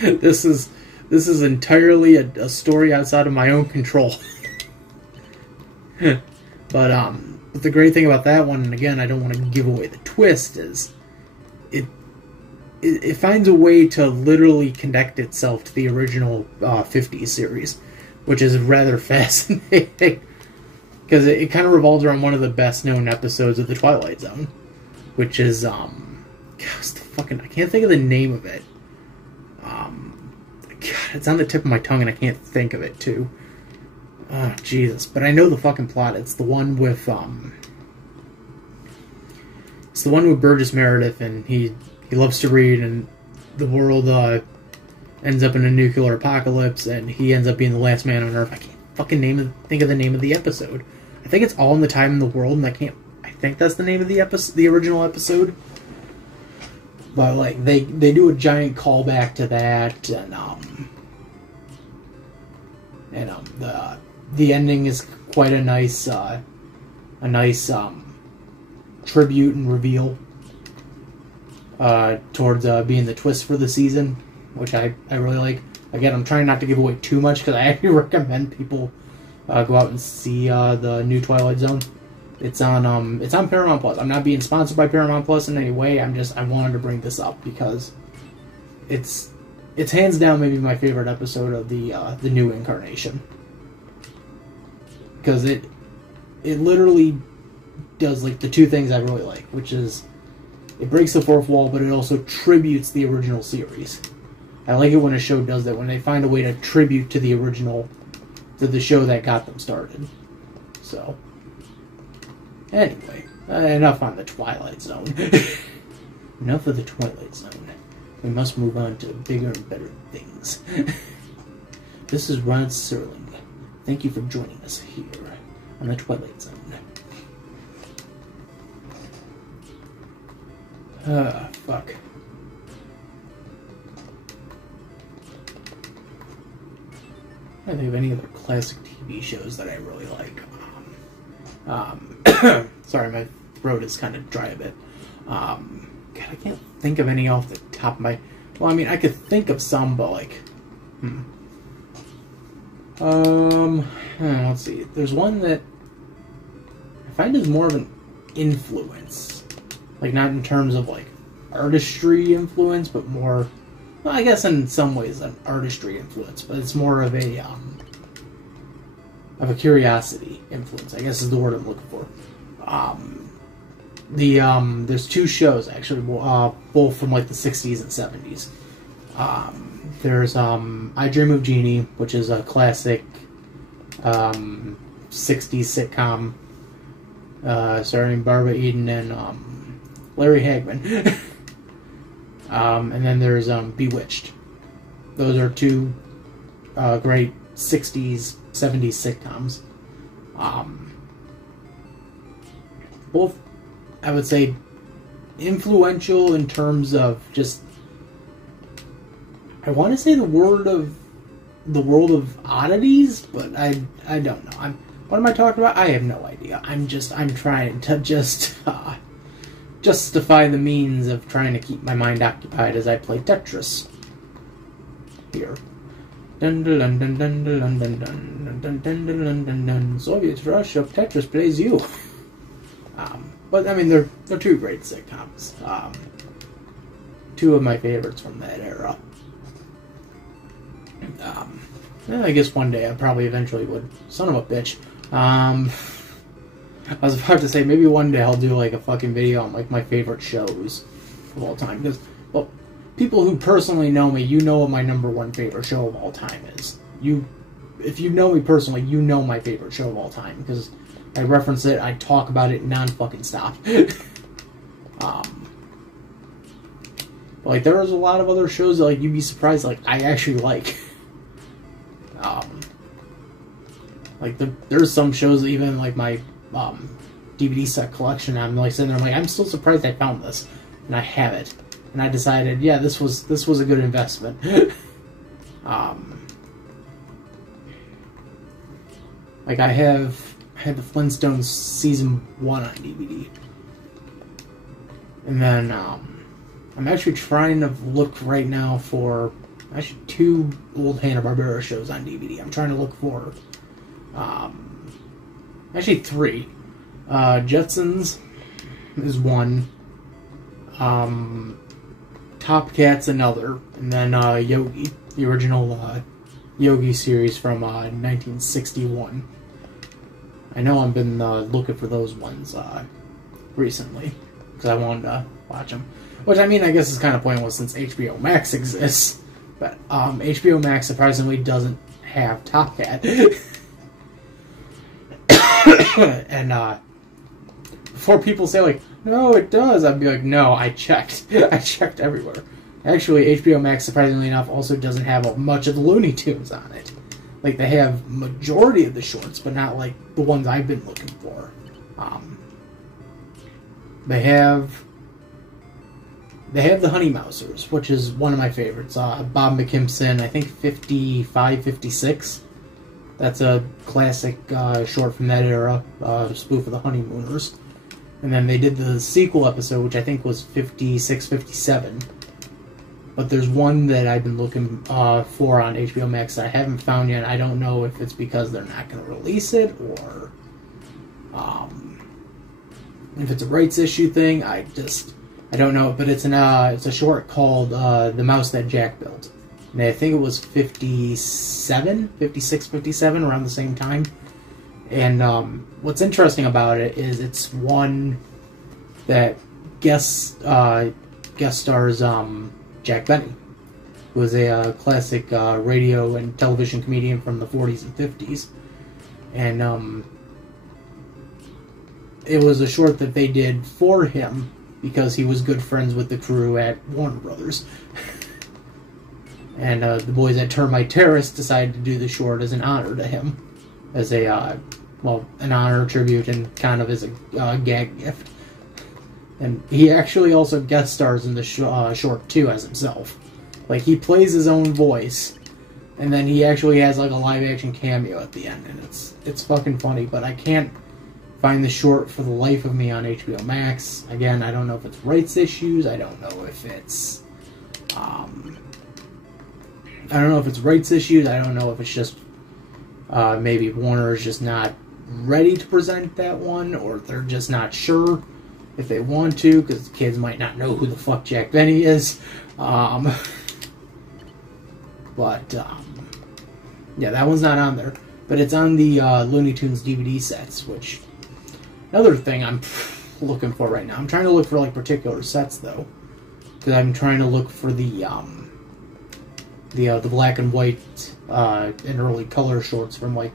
This is entirely a story outside of my own control. But the great thing about that one, and again, I don't want to give away the twist, is it finds a way to literally connect itself to the original 50s series, which is rather fascinating. Because it kind of revolves around one of the best-known episodes of The Twilight Zone, which is, I can't think of the name of it. God, it's on the tip of my tongue and I can't think of it, too. Oh, Jesus. But I know the fucking plot. It's the one with, it's the one with Burgess Meredith, and he loves to read, and the world, ends up in a nuclear apocalypse, and he ends up being the last man on Earth. I can't fucking think of the name of the episode. I think it's All in the Time in the World, and I think that's the name of the original episode. But, like, they do a giant callback to that, and the ending is quite a nice tribute and reveal towards being the twist for the season, which I really like. Again, I'm trying not to give away too much because I actually recommend people go out and see the new Twilight Zone. It's on Paramount Plus. I'm not being sponsored by Paramount Plus in any way. I wanted to bring this up because it's hands down maybe my favorite episode of the new incarnation, because it literally does like the two things I really like, which is it breaks the fourth wall, but it also tributes the original series. I like it when a show does that, when they find a way to tribute to the original, to the show that got them started. So, anyway, enough on the Twilight Zone. Enough of the Twilight Zone. We must move on to bigger and better things. This is Rod Serling. Thank you for joining us here on the Twilight Zone. Fuck. I don't think of any other classic TV shows that I really like. Sorry, my throat is kind of dry a bit. God, I can't think of any off the top of my... Well, I mean, I could think of some, but like... let's see. There's one that I find is more of an influence. Like, not in terms of, like, artistry influence, but more... Well, I guess in some ways an artistry influence, but it's more of a curiosity influence, I guess is the word I'm looking for. There's two shows, actually, both from, like, the 60s and 70s. There's I Dream of Jeannie, which is a classic 60s sitcom starring Barbara Eden and Larry Hagman. And then there's Bewitched. Those are two great 60s, 70s sitcoms. Both, I would say, influential in terms of just... I want to say the world of oddities, but I don't know. What am I talking about? I have no idea. I'm trying to just justify the means of trying to keep my mind occupied as I play Tetris. Here. Dun dun dun dun dun dun dun dun dun dun dun dun dun. Soviets rush up, Tetris plays you. But I mean, they're two great sitcoms. Two of my favorites from that era. I guess one day I probably eventually would. Son of a bitch. I was about to say, maybe one day I'll do, like, a fucking video on, like, my favorite shows of all time. Because, well, people who personally know me, you know what my number one favorite show of all time is. If you know me personally, you know my favorite show of all time. Because I reference it, I talk about it non-fucking-stop. But, like, there's a lot of other shows that, like, you'd be surprised, like, I actually like. Like, there's some shows that even, like, my DVD set collection. I'm like sitting there, I'm like, I'm still surprised I found this, and I have it. And I decided, yeah, this was a good investment. Like I had the Flintstones season 1 on DVD, and then I'm actually trying to look right now for actually 2 old Hanna-Barbera shows on DVD. I'm trying to look for actually 3. Jetsons is one. Top Cat's another, and then Yogi, the original Yogi series from 1961. I know I've been looking for those ones recently because I wanted to watch them. Which, I mean, I guess is kind of pointless since HBO Max exists. But HBO Max surprisingly doesn't have Top Cat. And before people say, like, no, it does, I'd be like, no, I checked. I checked everywhere. Actually, HBO Max, surprisingly enough, also doesn't have much of the Looney Tunes on it. Like, they have majority of the shorts, but not, like, the ones I've been looking for. They have the Honey Mousers, which is one of my favorites. Bob McKimson, I think 55, 56. That's a classic short from that era, spoof of the Honeymooners. And then they did the sequel episode, which I think was 56, 57. But there's one that I've been looking for on HBO Max that I haven't found yet. I don't know if it's because they're not going to release it, or if it's a rights issue thing. I don't know. But it's it's a short called The Mouse That Jack Built. And I think it was 57, 56, 57, around the same time. And what's interesting about it is it's one that guest stars Jack Benny, who was a classic radio and television comedian from the 40s and 50s. And it was a short that they did for him because he was good friends with the crew at Warner Brothers. And the boys at Termite Terrace decided to do the short as an honor to him, as a an honor, tribute, and kind of as a gag gift. And he actually also guest stars in the short too as himself. Like, he plays his own voice, and then he actually has like a live action cameo at the end, and it's fucking funny. But I can't find the short for the life of me on HBO Max. Again, I don't know if it's rights issues. I don't know if it's I don't know if it's rights issues. I don't know if it's just maybe Warner is just not ready to present that one, or they're just not sure if they want to, because the kids might not know who the fuck Jack Benny is. But yeah, that one's not on there. But it's on the Looney Tunes DVD sets, which another thing I'm looking for right now. I'm trying to look for like particular sets though, because I'm trying to look for the black and white and early color shorts from like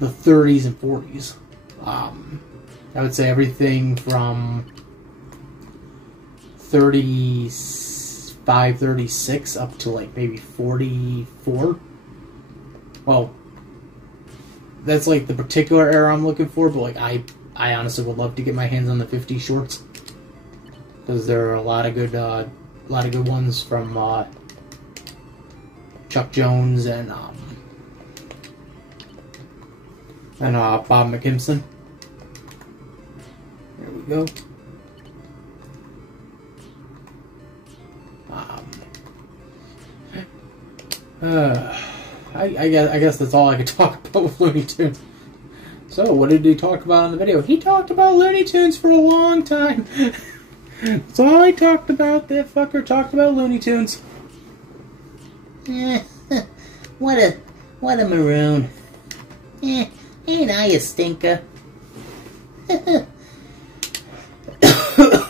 the 30s and 40s. I would say everything from 35, 36 up to like maybe 44. Well, that's like the particular era I'm looking for, but like I honestly would love to get my hands on the 50 shorts, because there are a lot of good ones from Chuck Jones and Bob McKimson. There we go. I guess that's all I could talk about with Looney Tunes. So, what did he talk about in the video? He talked about Looney Tunes for a long time. That's all he talked about. That fucker talked about Looney Tunes. What a maroon. Ain't I a stinker?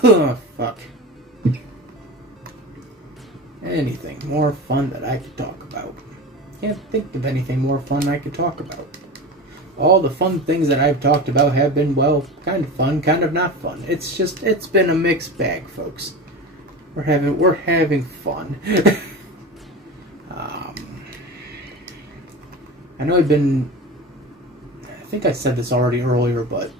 Oh, fuck. Anything more fun that I could talk about? Can't think of anything more fun I could talk about. All the fun things that I've talked about have been, well, kind of fun, kind of not fun. It's been a mixed bag, folks. We're having fun. I know I think I said this already earlier, but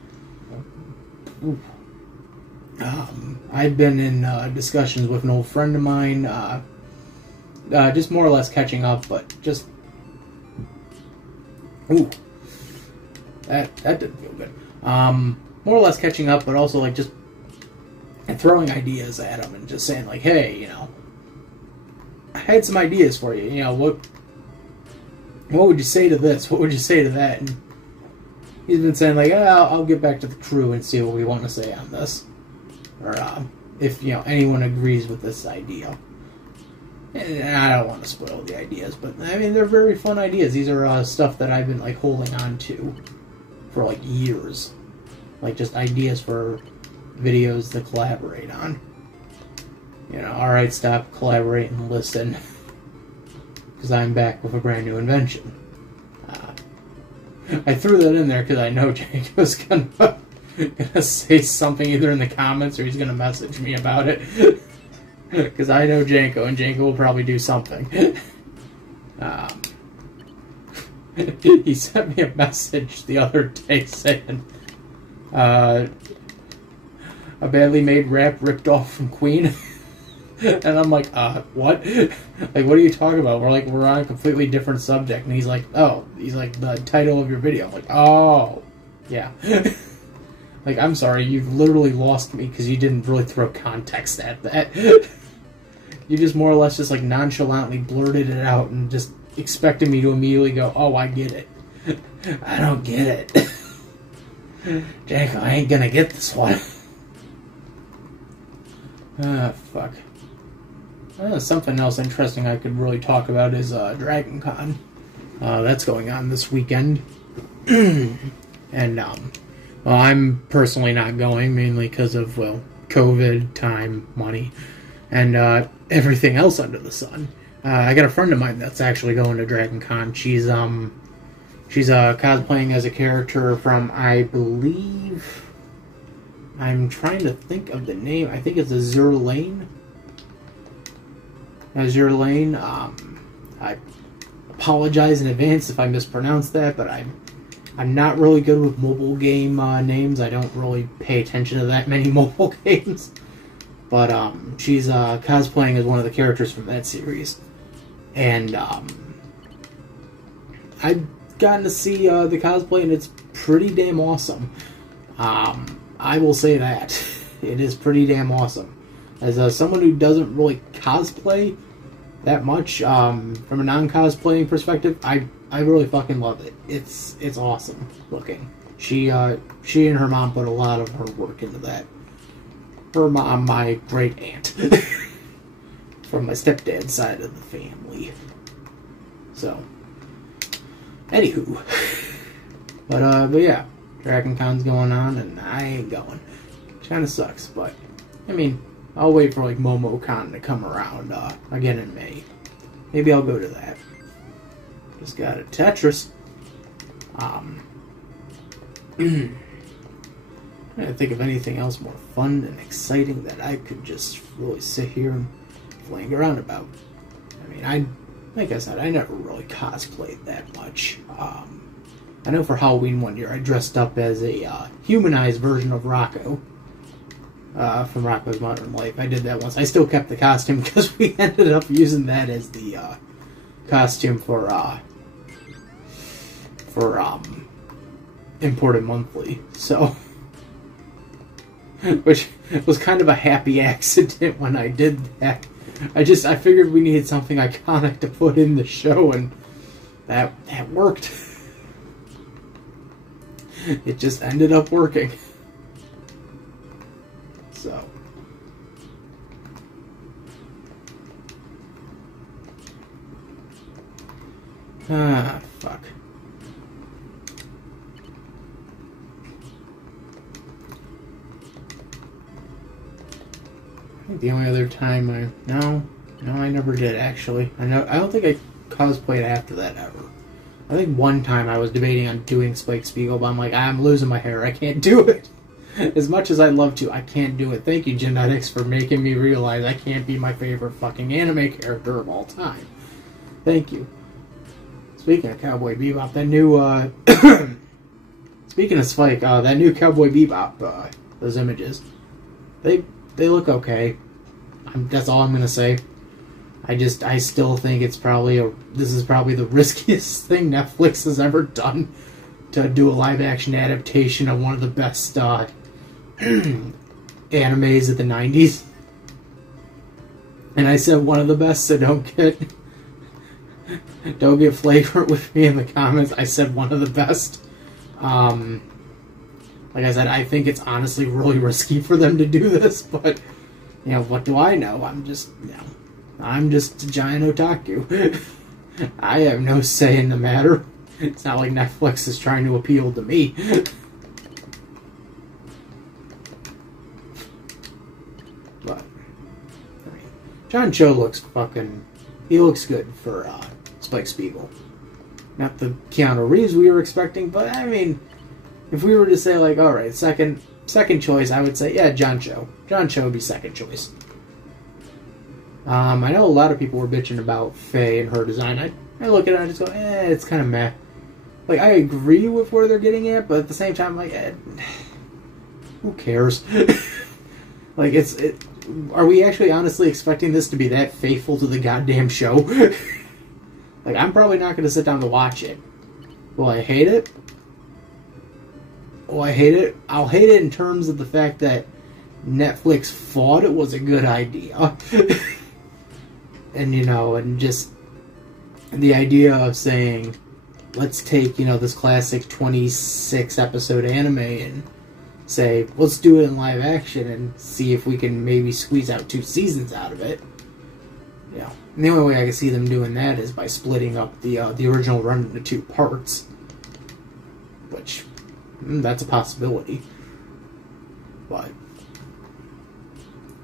I've been in discussions with an old friend of mine, just more or less catching up, but just... Ooh. That didn't feel good. More or less catching up, but also, like, just throwing ideas at him and just saying, like, hey, you know, I had some ideas for you. You know, what would you say to this? What would you say to that? And he's been saying, like, I'll get back to the crew and see what we want to say on this. Or, if, you know, anyone agrees with this idea. And I don't want to spoil the ideas, but, I mean, they're very fun ideas. These are stuff that I've been, like, holding on to for, like, years. Like, just ideas for videos to collaborate on. You know, alright, stop, collaborate, and listen. Because I'm back with a brand new invention. I threw that in there because I know Janko's gonna say something either in the comments or he's gonna message me about it. Because I know Janko, and Janko will probably do something. He sent me a message the other day saying, a badly made rap ripped off from Queen. And I'm like, what? Like, what are you talking about? We're on a completely different subject. And he's like, the title of your video. I'm like, oh, yeah. Like, I'm sorry, you've literally lost me because you didn't really throw context at that. You just more or less just, like, nonchalantly blurted it out and just expected me to immediately go, oh, I get it. I don't get it. Jack, I ain't gonna get this one. Fuck. Something else interesting I could really talk about is Dragon Con. That's going on this weekend. And, well, I'm personally not going, mainly because of, well, COVID, time, money, and everything else under the sun. I got a friend of mine that's actually going to Dragon Con. She's cosplaying as a character from, I believe... I'm trying to think of the name. I think it's Azure Lane. Azure Lane. I apologize in advance if I mispronounce that, but I'm not really good with mobile game names. I don't really pay attention to that many mobile games. But she's cosplaying as one of the characters from that series. And I've gotten to see the cosplay, and it's pretty damn awesome. I will say that. It is pretty damn awesome. As someone who doesn't really cosplay that much, from a non-cosplaying perspective, I really fucking love it. It's awesome looking. She and her mom put a lot of her work into that. Her mom, my great aunt. From my stepdad's side of the family. So, anywho. But yeah. Dragon Con's going on, and I ain't going. Which kind of sucks, but, I mean, I'll wait for, like, MomoCon to come around, again in May. Maybe I'll go to that. Just got a Tetris. I'm trying to think of anything else more fun and exciting that I could just really sit here and flang around about. I mean, like I said, I never really cosplayed that much. I know for Halloween one year I dressed up as a humanized version of Rocco from Rocco's Modern Life. I did that once. I still kept the costume because we ended up using that as the costume for Imported Monthly. So, which was kind of a happy accident when I did that. I figured we needed something iconic to put in the show, and that worked. It just ended up working. So. Fuck. I think the only other time No, I never did, actually. I don't think I cosplayed after that ever. I think one time I was debating on doing Spike Spiegel, but I'm like, I'm losing my hair. I can't do it. As much as I'd love to, I can't do it. Thank you, Genetics, for making me realize I can't be my favorite fucking anime character of all time. Thank you. Speaking of Cowboy Bebop, that new, speaking of Spike, that new Cowboy Bebop, those images. They look okay. That's all I'm gonna say. I still think it's this is probably the riskiest thing Netflix has ever done, to do a live action adaptation of one of the best animes of the 90s. And I said one of the best, so don't get flagrant with me in the comments. I said one of the best. Like I said, I think it's honestly really risky for them to do this, but you know, what do I know? I'm just a giant otaku. I have no say in the matter. It's not like Netflix is trying to appeal to me. But I mean, John Cho looks he looks good for Spike Spiegel. Not the Keanu Reeves we were expecting, but I mean, if we were to say like, all right, second choice, I would say, yeah, John Cho. John Cho would be second choice. I know a lot of people were bitching about Faye and her design. I look at it and I just go, it's kind of meh. Like, I agree with where they're getting at, but at the same time, like, who cares? Like, are we actually honestly expecting this to be that faithful to the goddamn show? Like, I'm probably not going to sit down to watch it. Will I hate it? Oh, I hate it. I'll hate it in terms of the fact that Netflix thought it was a good idea. And, you know, and just the idea of saying, let's take, you know, this classic 26 episode anime and say, let's do it in live action and see if we can maybe squeeze out 2 seasons out of it. You know, and the only way I can see them doing that is by splitting up the original run into 2 parts. Which, that's a possibility. But,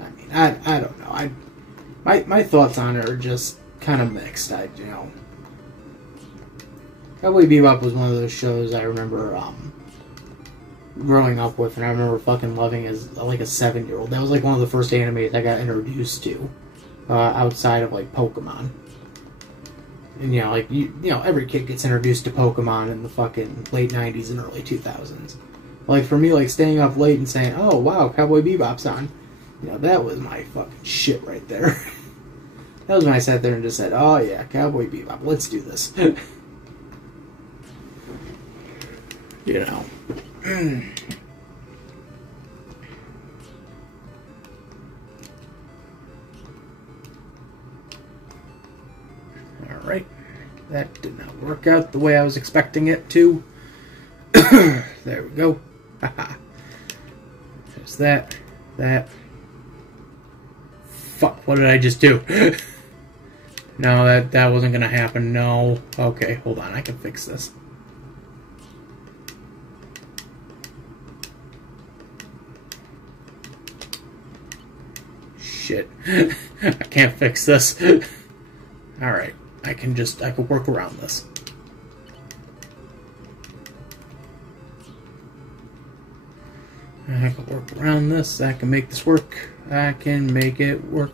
I mean, I don't know. My thoughts on it are just kind of mixed. You know, Cowboy Bebop was one of those shows I remember growing up with, and I remember fucking loving as like a 7-year-old. That was like one of the first animes I got introduced to outside of like Pokemon. And you know, like you know, every kid gets introduced to Pokemon in the fucking late 90s and early 2000s. Like for me, like staying up late and saying, "Oh wow, Cowboy Bebop's on," you know, that was my fucking shit right there. That was when I sat there and just said, "Oh yeah, Cowboy Bebop, let's do this." You know. Alright. That did not work out the way I was expecting it to. There we go. Haha. There's that. That. Fuck, what did I just do? No, that wasn't gonna happen. No. Okay, hold on, I can fix this. Shit. I can't fix this. Alright. I can work around this. I can work around this. I can make this work. I can make it work.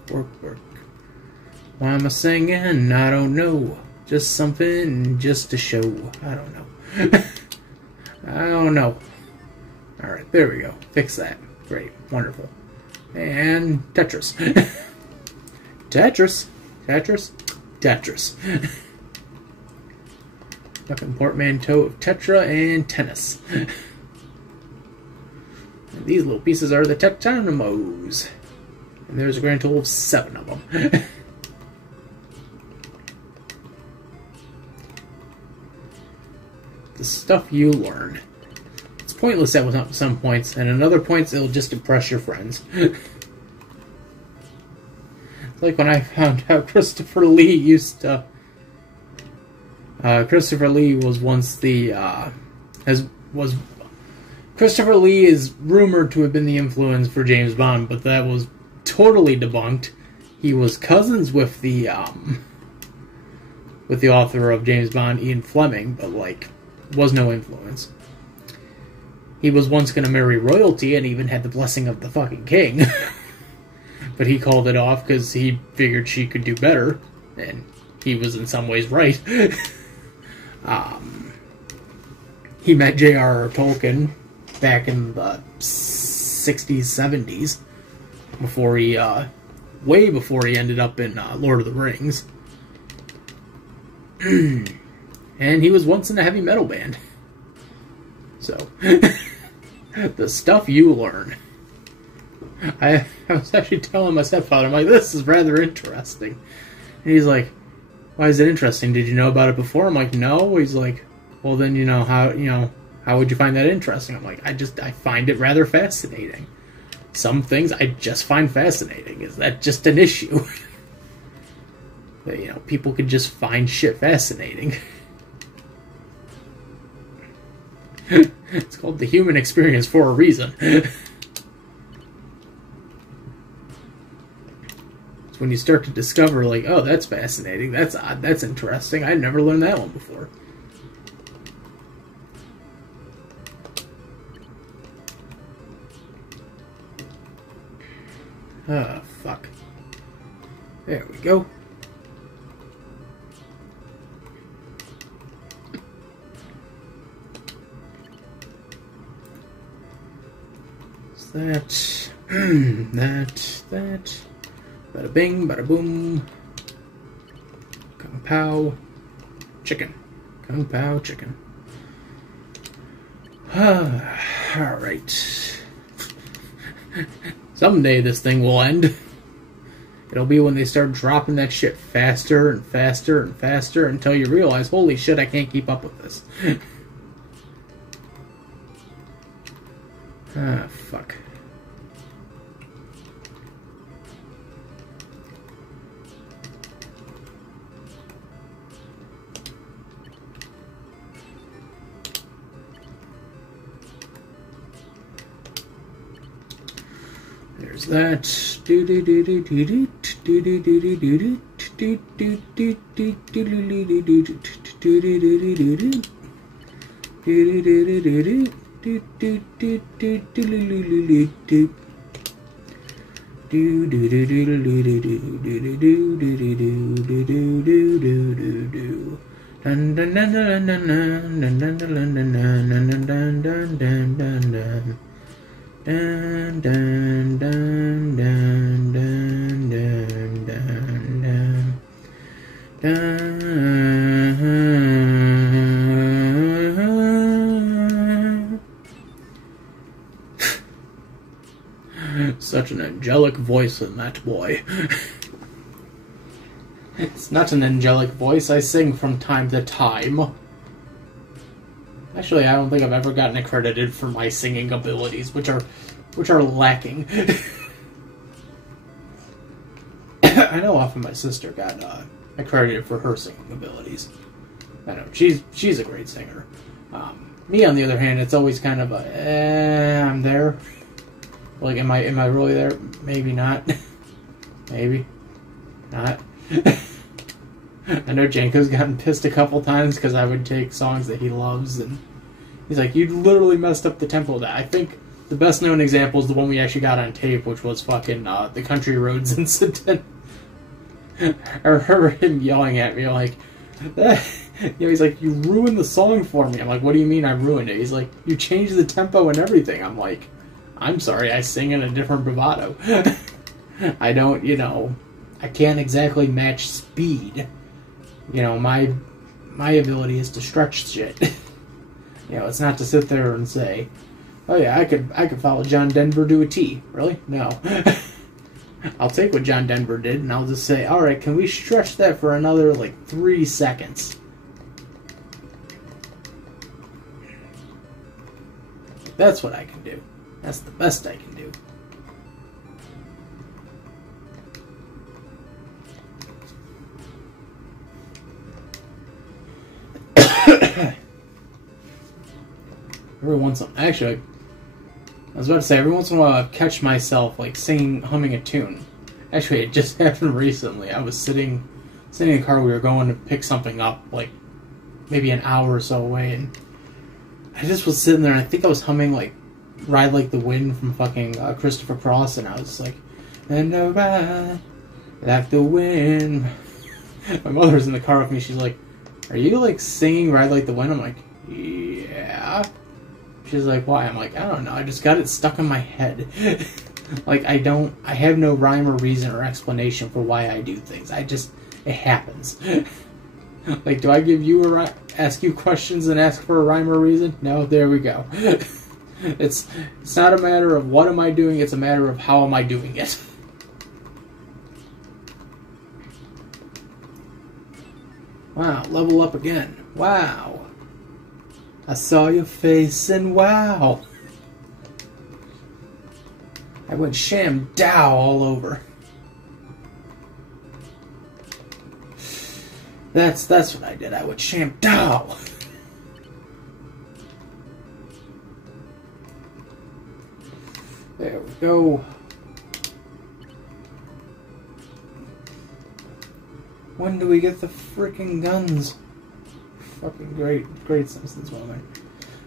Why am I singing? I don't know. Just something just to show. I don't know. I don't know. Alright, there we go. Fix that. Great. Wonderful. And Tetris. Tetris. Fucking portmanteau of Tetra and tennis. And these little pieces are the Tectonimos. And there's a grand total of 7 of them. The stuff you learn. It's pointless at some points, and at other points it'll just impress your friends. It's like when I found out Christopher Lee used to... Christopher Lee was once the... Christopher Lee is rumored to have been the influence for James Bond, but that was totally debunked. He was cousins with the author of James Bond, Ian Fleming, but like was no influence. He was once going to marry royalty and even had the blessing of the fucking king. But he called it off because he figured she could do better, and he was in some ways right. He met J.R.R. Tolkien back in the 60s, 70s, before he, way before he ended up in Lord of the Rings. And he was once in a heavy metal band. So, the stuff you learn. I was actually telling my stepfather, I'm like, this is rather interesting. And he's like, why is it interesting? Did you know about it before? I'm like, no. He's like, well, then, how would you find that interesting? I'm like, I find it rather fascinating. Some things I just find fascinating. Is that just an issue? But, people can just find shit fascinating. It's called the human experience for a reason. It's when you start to discover, like, oh, that's fascinating, that's odd, that's interesting, I'd never learned that one before. Ah, fuck. There we go. That, that, bada bing, bada boom, kung pao, chicken, kung pao, chicken. Alright. Someday this thing will end. It'll be when they start dropping that shit faster and faster and faster until you realize, holy shit, I can't keep up with this. Ah, fuck. There's that. Do do do do do do do do do do do do do do do Dun dun dun dun dun dun dun dun. Such an angelic voice in that boy. It's not an angelic voice I sing from time to time. Actually, I don't think I've ever gotten accredited for my singing abilities, which are lacking. I know often my sister got accredited for her singing abilities. I know she's a great singer. Me, on the other hand, it's always kind of I'm there. Like, am I really there? Maybe not. Maybe not. I know Janko's gotten pissed a couple times because I would take songs that he loves and he's like, you literally messed up the tempo of that. I think the best known example is the one we actually got on tape, which was fucking the Country Roads incident. I remember him yelling at me like, he's like, you ruined the song for me. I'm like, what do you mean I ruined it? He's like, you changed the tempo and everything. I'm like, I'm sorry, I sing in a different bravado. I don't, I can't exactly match speed. My ability is to stretch shit. It's not to sit there and say, oh yeah, I could follow John Denver to a T. Really? No. I'll take what John Denver did and I'll just say, alright, can we stretch that for another, 3 seconds? That's what I can do. That's the best I can do. Every once in actually, I was about to say, every once in a while I catch myself humming a tune. Actually, it just happened recently. I was sitting in the car. We were going to pick something up, maybe an hour or so away, and I just was sitting there. And I think I was humming "Ride Like the Wind" from fucking Christopher Cross, and I was like, "And I ride like the wind." My mother's in the car with me. She's like, "Are you singing "Ride Like the Wind"? I'm like, "Yeah." She's like, why? I'm like, I don't know. I just got it stuck in my head. Like, I have no rhyme or reason or explanation for why I do things. It happens. Like, do I ask you questions and ask for a rhyme or reason? No, there we go. It's not a matter of what am I doing, it's a matter of how am I doing it. Wow, level up again. Wow. I saw your face and wow. I went sham dow all over. That's what I did. I went sham dow. There we go. When do we get the freaking guns? Fucking great Simpsons moment.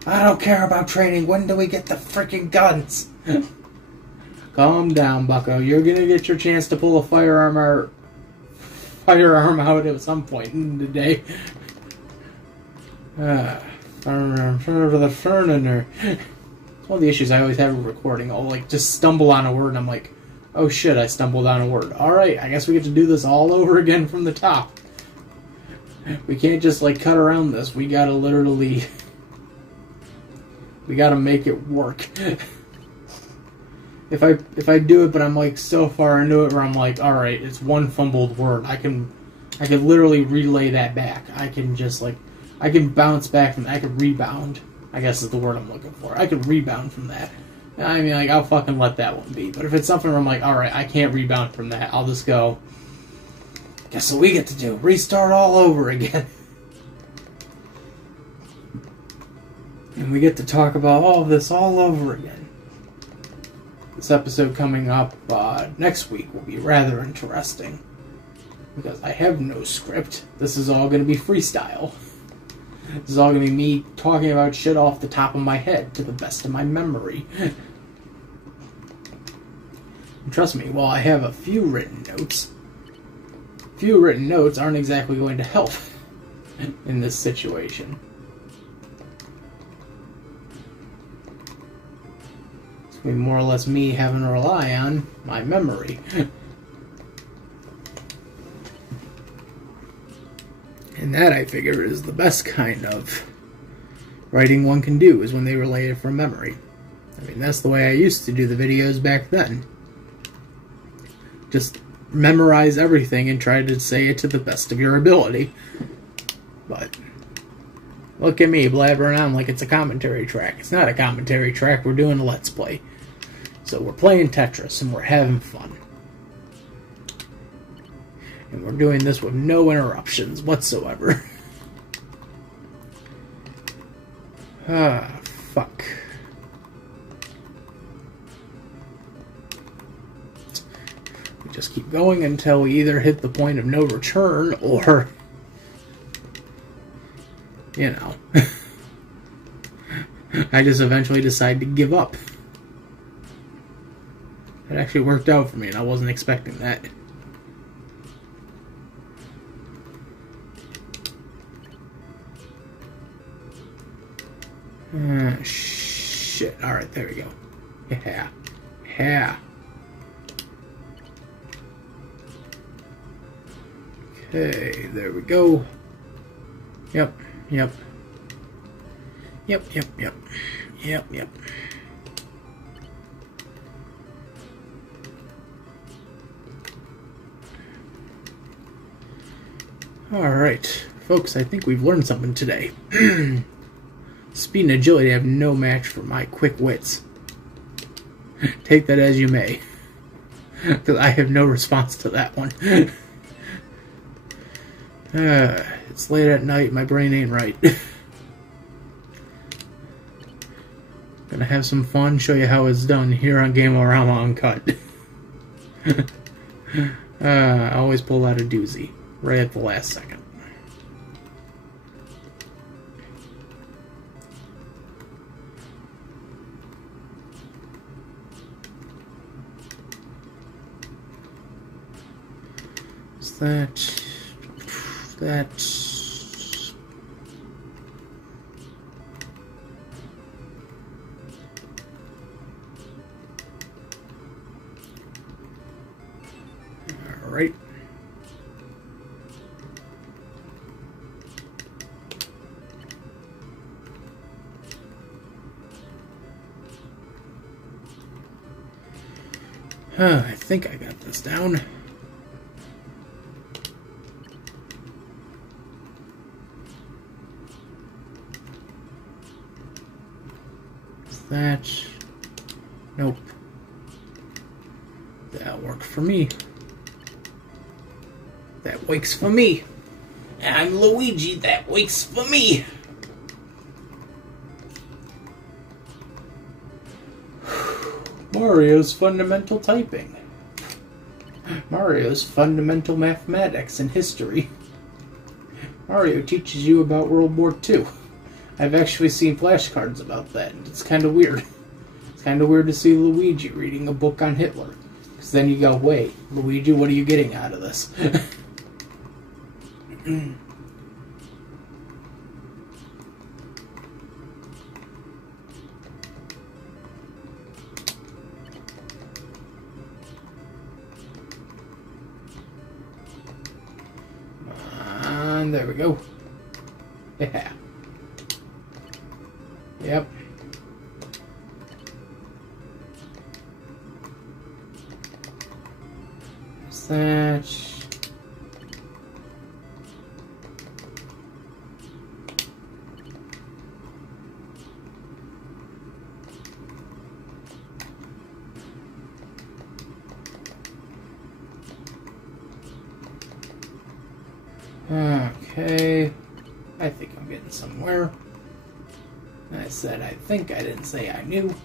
I don't care about training. When do we get the freaking guns? Calm down, bucko. You're gonna get your chance to pull a firearm out at some point in the day. It's one of the issues I always have with recording. I'll like just stumble on a word and I'm like, oh shit, I stumbled on a word. Alright, I guess we get to do this all over again from the top. We can't just like cut around this. We gotta literally... we gotta make it work. If I do it, but I'm like so far into it where I'm like, all right, it's one fumbled word. I can literally relay that back. I can just like, I can bounce back from. I can rebound. I guess is the word I'm looking for. I can rebound from that. I mean, like I'll fucking let that one be. But if it's something where I'm like, all right, I can't rebound from that, I'll just go. Guess what we get to do? Restart all over again. And we get to talk about all of this all over again. This episode coming up next week will be rather interesting. Because I have no script. This is all going to be freestyle. This is all going to be me talking about shit off the top of my head to the best of my memory. And trust me, while I have a few written notes aren't exactly going to help in this situation. More or less me having to rely on my memory. And that, I figure, is the best kind of writing one can do, is when they relay it from memory. I mean, that's the way I used to do the videos back then. Just memorize everything and try to say it to the best of your ability. But look at me blabbering on like it's a commentary track. It's not a commentary track, we're doing a Let's Play. So we're playing Tetris and we're having fun. And we're doing this with no interruptions whatsoever. Ah, fuck. We just keep going until we either hit the point of no return or, you know, I just eventually decide to give up. It actually worked out for me, and I wasn't expecting that. Shit. Alright, there we go. Yeah. Yeah. Okay, there we go. Yep. Yep. Yep, yep, yep. Yep, yep. Alright, folks, I think we've learned something today. Speed and agility have no match for my quick wits. Take that as you may. Because I have no response to that one. It's late at night, my brain ain't right. Gonna have some fun, show you how it's done here on Game-O-Rama Uncut. I always pull out a doozy. Right at the last second. Is that... right? I think I got this down. Is that... Nope. That worked for me. That wakes for me. I'm Luigi, that wakes for me. Mario's fundamental typing. Mario's fundamental mathematics and history. Mario teaches you about World War II. I've actually seen flashcards about that, and it's kind of weird. It's kind of weird to see Luigi reading a book on Hitler. Because then you go, wait, Luigi, what are you getting out of this? And there we go. Yeah. Yep. What's that? Okay, I think I'm getting somewhere. I said I think, I didn't say I knew.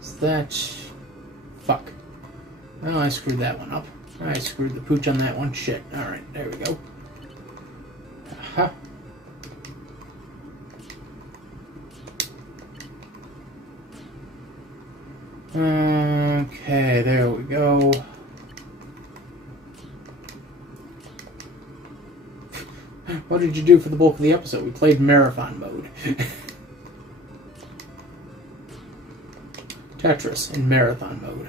Is that... Fuck. Oh, I screwed that one up. I screwed the pooch on that one. Shit. Alright, there we go. Aha. Okay, there we go. What did you do for the bulk of the episode? We played marathon mode. Tetris in marathon mode.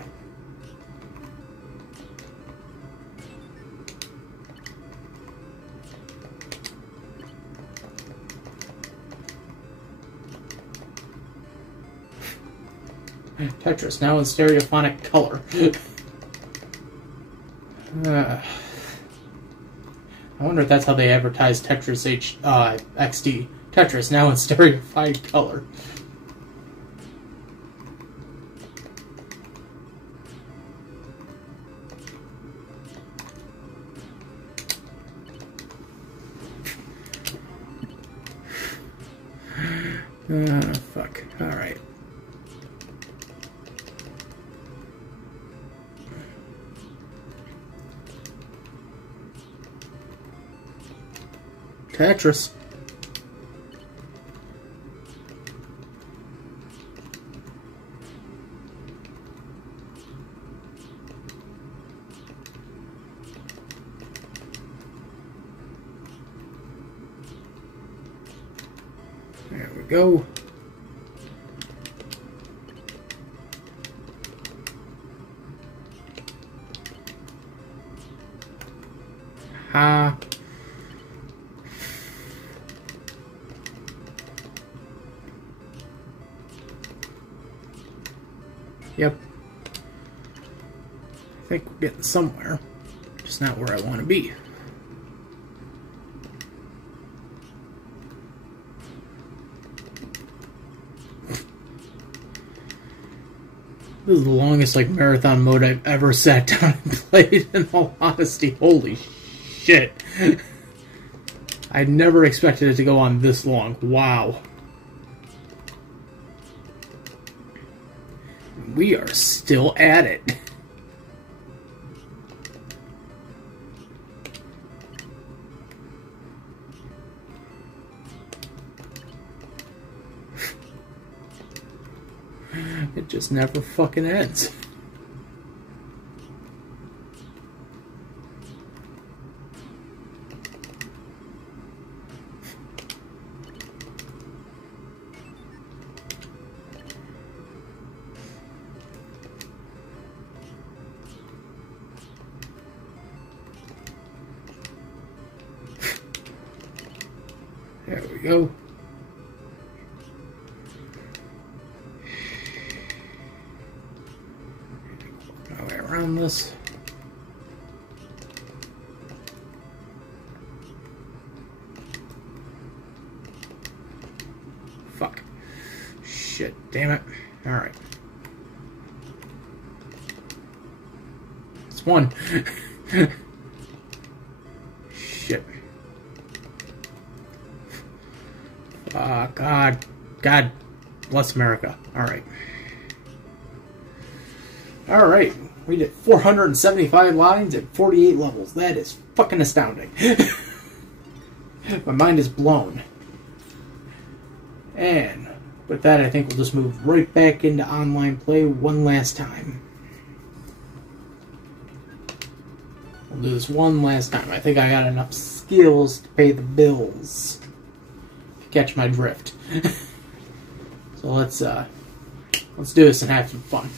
Tetris, now in stereophonic color. I wonder if that's how they advertise Tetris XD. Tetris, now in stereophonic color. Fuck. Alright. Tetris. There we go. Ha. Yep. I think we're getting somewhere. Just not where I want to be. This is the longest marathon mode I've ever sat down and played, in all honesty. Holy shit. I never expected it to go on this long. Wow. We are still at it. It just never fucking ends. There we go. My way around this. Fuck. Shit, damn it. Alright. It's one. Shit. God. God bless America. Alright. Alright. We did 475 lines at 48 levels. That is fucking astounding. My mind is blown. And with that, I think we'll just move right back into online play one last time. We'll do this one last time. I think I got enough skills to pay the bills. If you catch my drift. So let's do this and have some fun.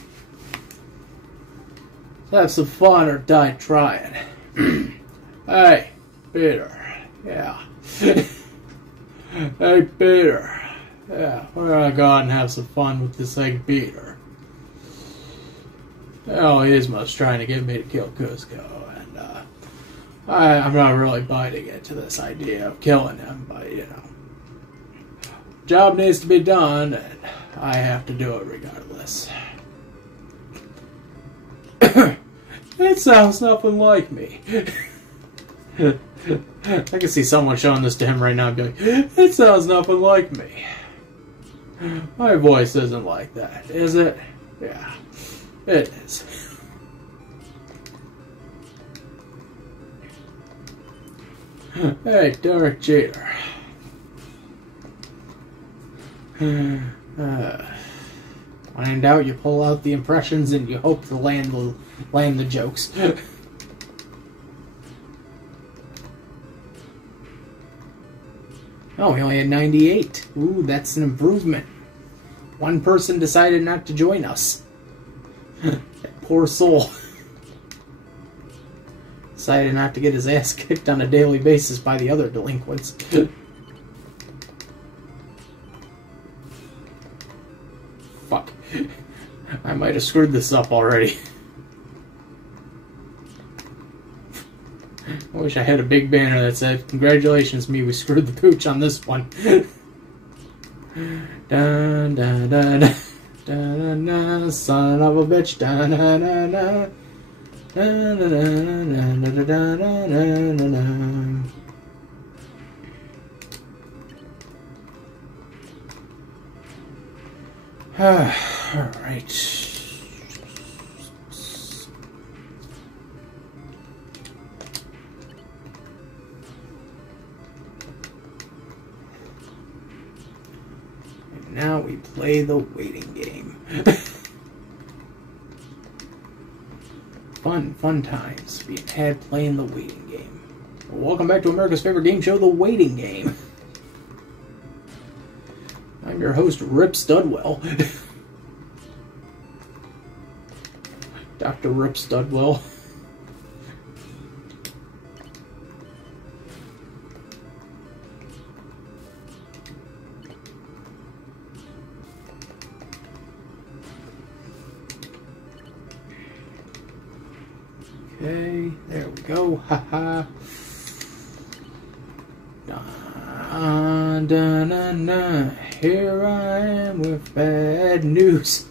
Let's have some fun or die trying. Hey, Peter. Yeah. Hey, Peter. Yeah, we're gonna go out and have some fun with this egg beater. Oh, Yzma's trying to get me to kill Cusco, and I'm not really biting into this idea of killing him, but you know, job needs to be done, and I have to do it regardless. It sounds nothing like me. I can see someone showing this to him right now and be like, it sounds nothing like me. My voice isn't like that, is it? Yeah, it is. Hey, Derek Jeter. When in doubt, you pull out the impressions and you hope to land the jokes. Oh, we only had 98. Ooh, that's an improvement. One person decided not to join us. That poor soul. Decided not to get his ass kicked on a daily basis by the other delinquents. Fuck. I might have screwed this up already. I wish I had a big banner that said, "Congratulations, me, we screwed the pooch on this one." Dun, dun, dun, dun, dun, dun, son of a bitch. Dun, dun, dun, dun. Dun, dun, dun, dun, dun, dun, dun, dun, dun. Alright. Now we play the waiting game. Fun times being had playing the waiting game. Welcome back to America's favorite game show, The Waiting Game. I'm your host, Rip Studwell. Dr. Rip Studwell. Okay, there we go. Haha. Dun, dun, dun, dun. Here I am with bad news.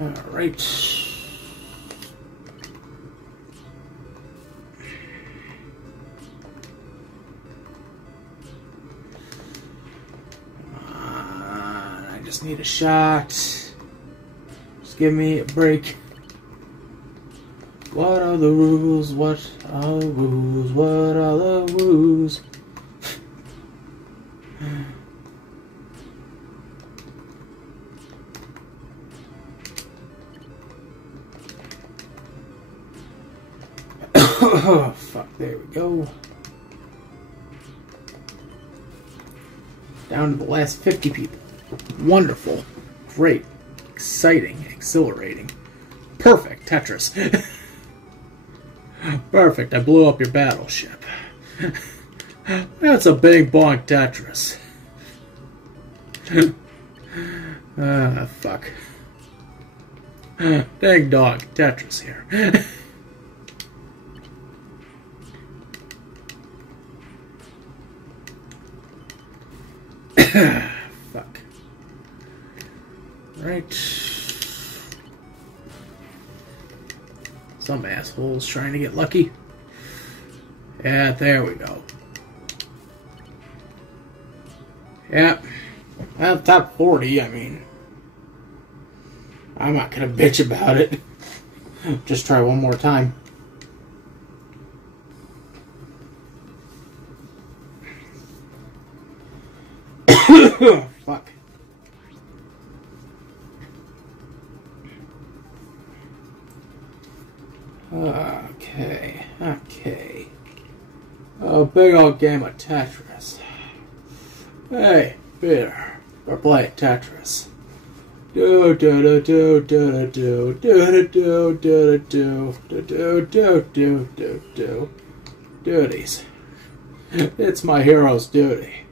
Alright. Need a shot. Just give me a break. What are the rules? What are the rules? What are the rules? Oh, fuck, there we go. Down to the last 50 people. Wonderful. Great. exciting, exhilarating. Perfect, Tetris. Perfect, I blew up your battleship. That's a big bonk Tetris. Fuck. Big dog Tetris here. Fuck. Right. Some assholes trying to get lucky. Yeah, there we go. Yep. Well, top 40, I mean. I'm not gonna bitch about it. Just try one more time. Fuck. Okay. Oh, big old game of Tetris. Hey, Peter, we're playing Tetris. Do do do do do do do do do do do do do do do do duties. It's my hero's duty.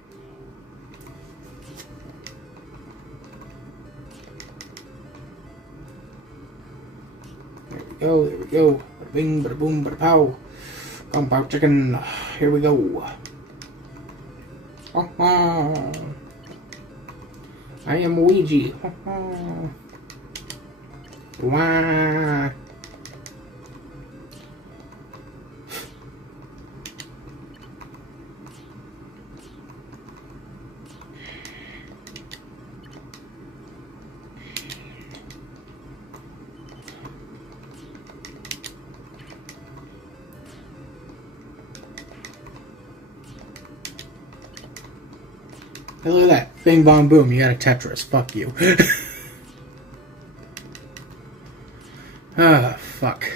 There we go. Bada bing, bada boom, bada pow. Kung Pao Chicken. Here we go. I am Ouija. Wah. Hey, look at that. Bing, bong, boom. You got a Tetris. Fuck you. Ah, fuck.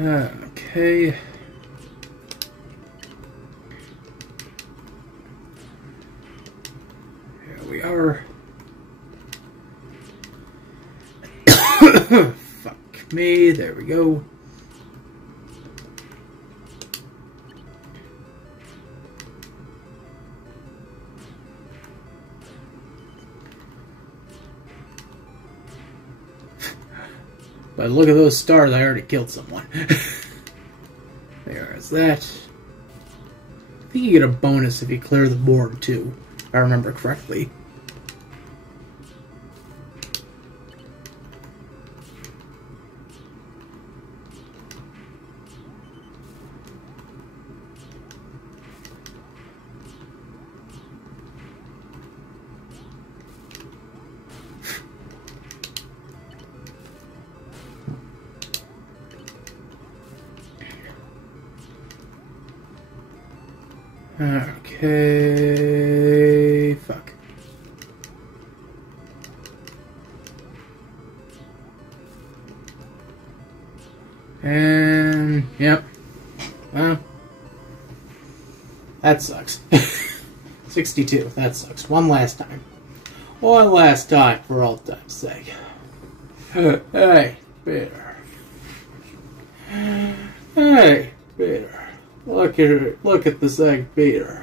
Okay. Here we are. Fuck me. There we go. But look at those stars, I already killed someone. There's that. I think you get a bonus if you clear the board too, if I remember correctly. Okay, fuck. And, yep. Well, that sucks. 62, that sucks. One last time. One last time, for all time's sake. Hey, Peter. Hey, Peter. Look at this egg, Peter.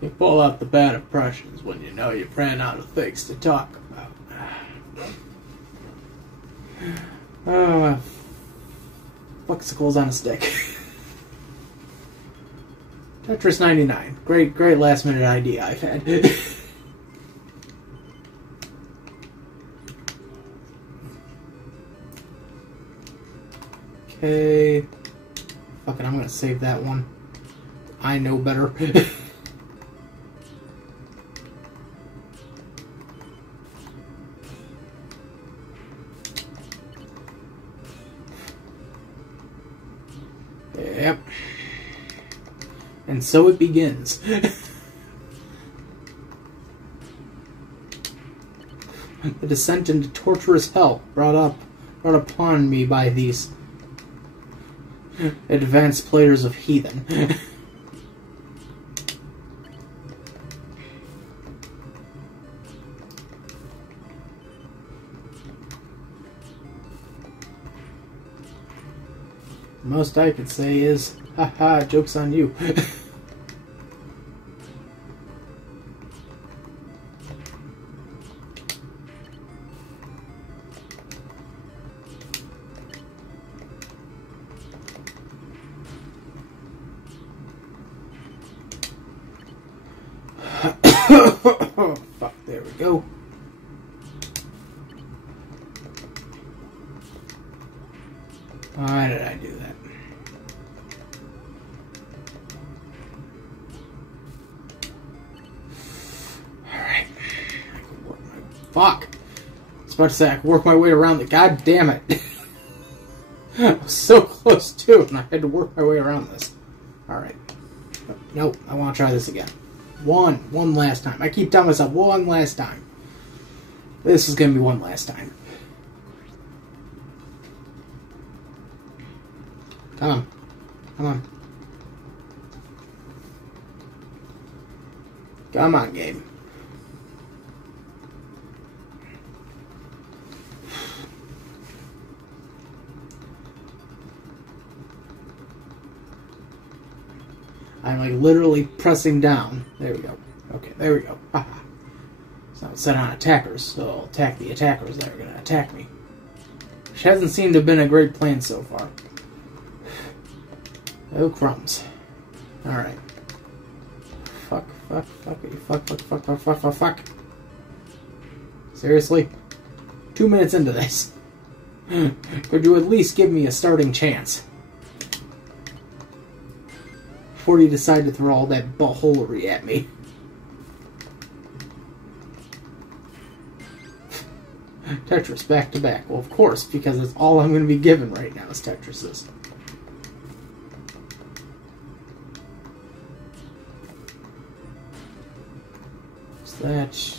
You pull out the bad impressions when you know you've ran out of things to talk about. Fucksicles on a stick. Tetris 99. Great last minute idea I've had. Okay. Fuck it, I'm gonna save that one. I know better. Yep. And so it begins. The descent into torturous hell brought upon me by these Advanced players of Heathen. Most I could say is, haha, joke's on you. Fuck, there we go. Why did I do that? Alright. Fuck! I was about to say I could work my way around the... God damn it! I was so close too, and I had to work my way around this. Alright. Nope, I want to try this again. One last time. I keep telling myself, one last time. This is going to be one last time. Come on. Come on. Come on, game. I'm like literally pressing down. There we go. Okay, there we go. Haha. So now it's set on attackers, so I'll attack the attackers that are going to attack me. Which hasn't seemed to have been a great plan so far. Oh, crumbs. Alright. Fuck. Seriously? 2 minutes into this. Could you at least give me a starting chance? Before you decide to throw all that buttholery at me. Tetris back to back. Well, of course, because that's all I'm going to be given right now is Tetrises. What's that?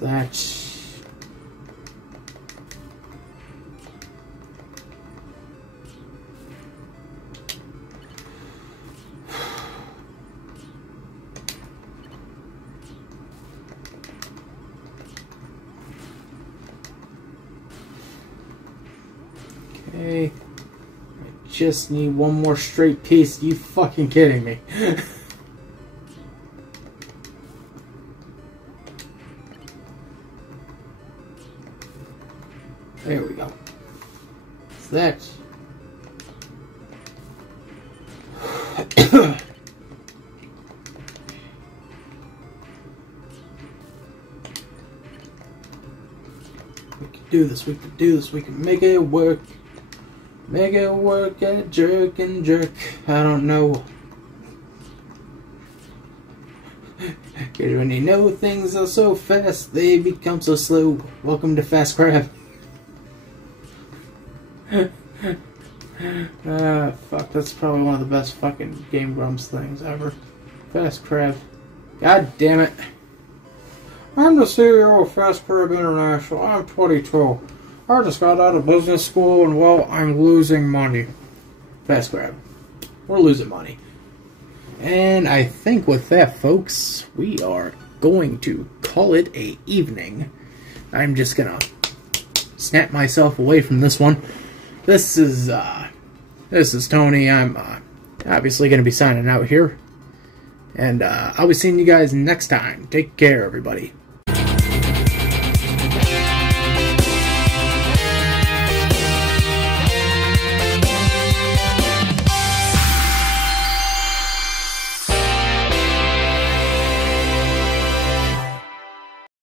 That. Okay. I just need one more straight piece. You fucking kidding me? There we go. What's that? We can do this, we can do this, we can make it work. Make it work at jerk and jerk. I don't know. Cause when you know things are so fast, they become so slow. Welcome to Fast Crab. Fuck, that's probably one of the best fucking Game Grumps things ever. Fast Crab. God damn it. I'm the CEO of Fast Crab International. I'm 22. I just got out of business school and, well, I'm losing money. Fast Crab. We're losing money. And I think with that, folks, we are going to call it a evening. I'm just gonna snap myself away from this one. This is Tony. I'm obviously going to be signing out here. And I'll be seeing you guys next time. Take care, everybody.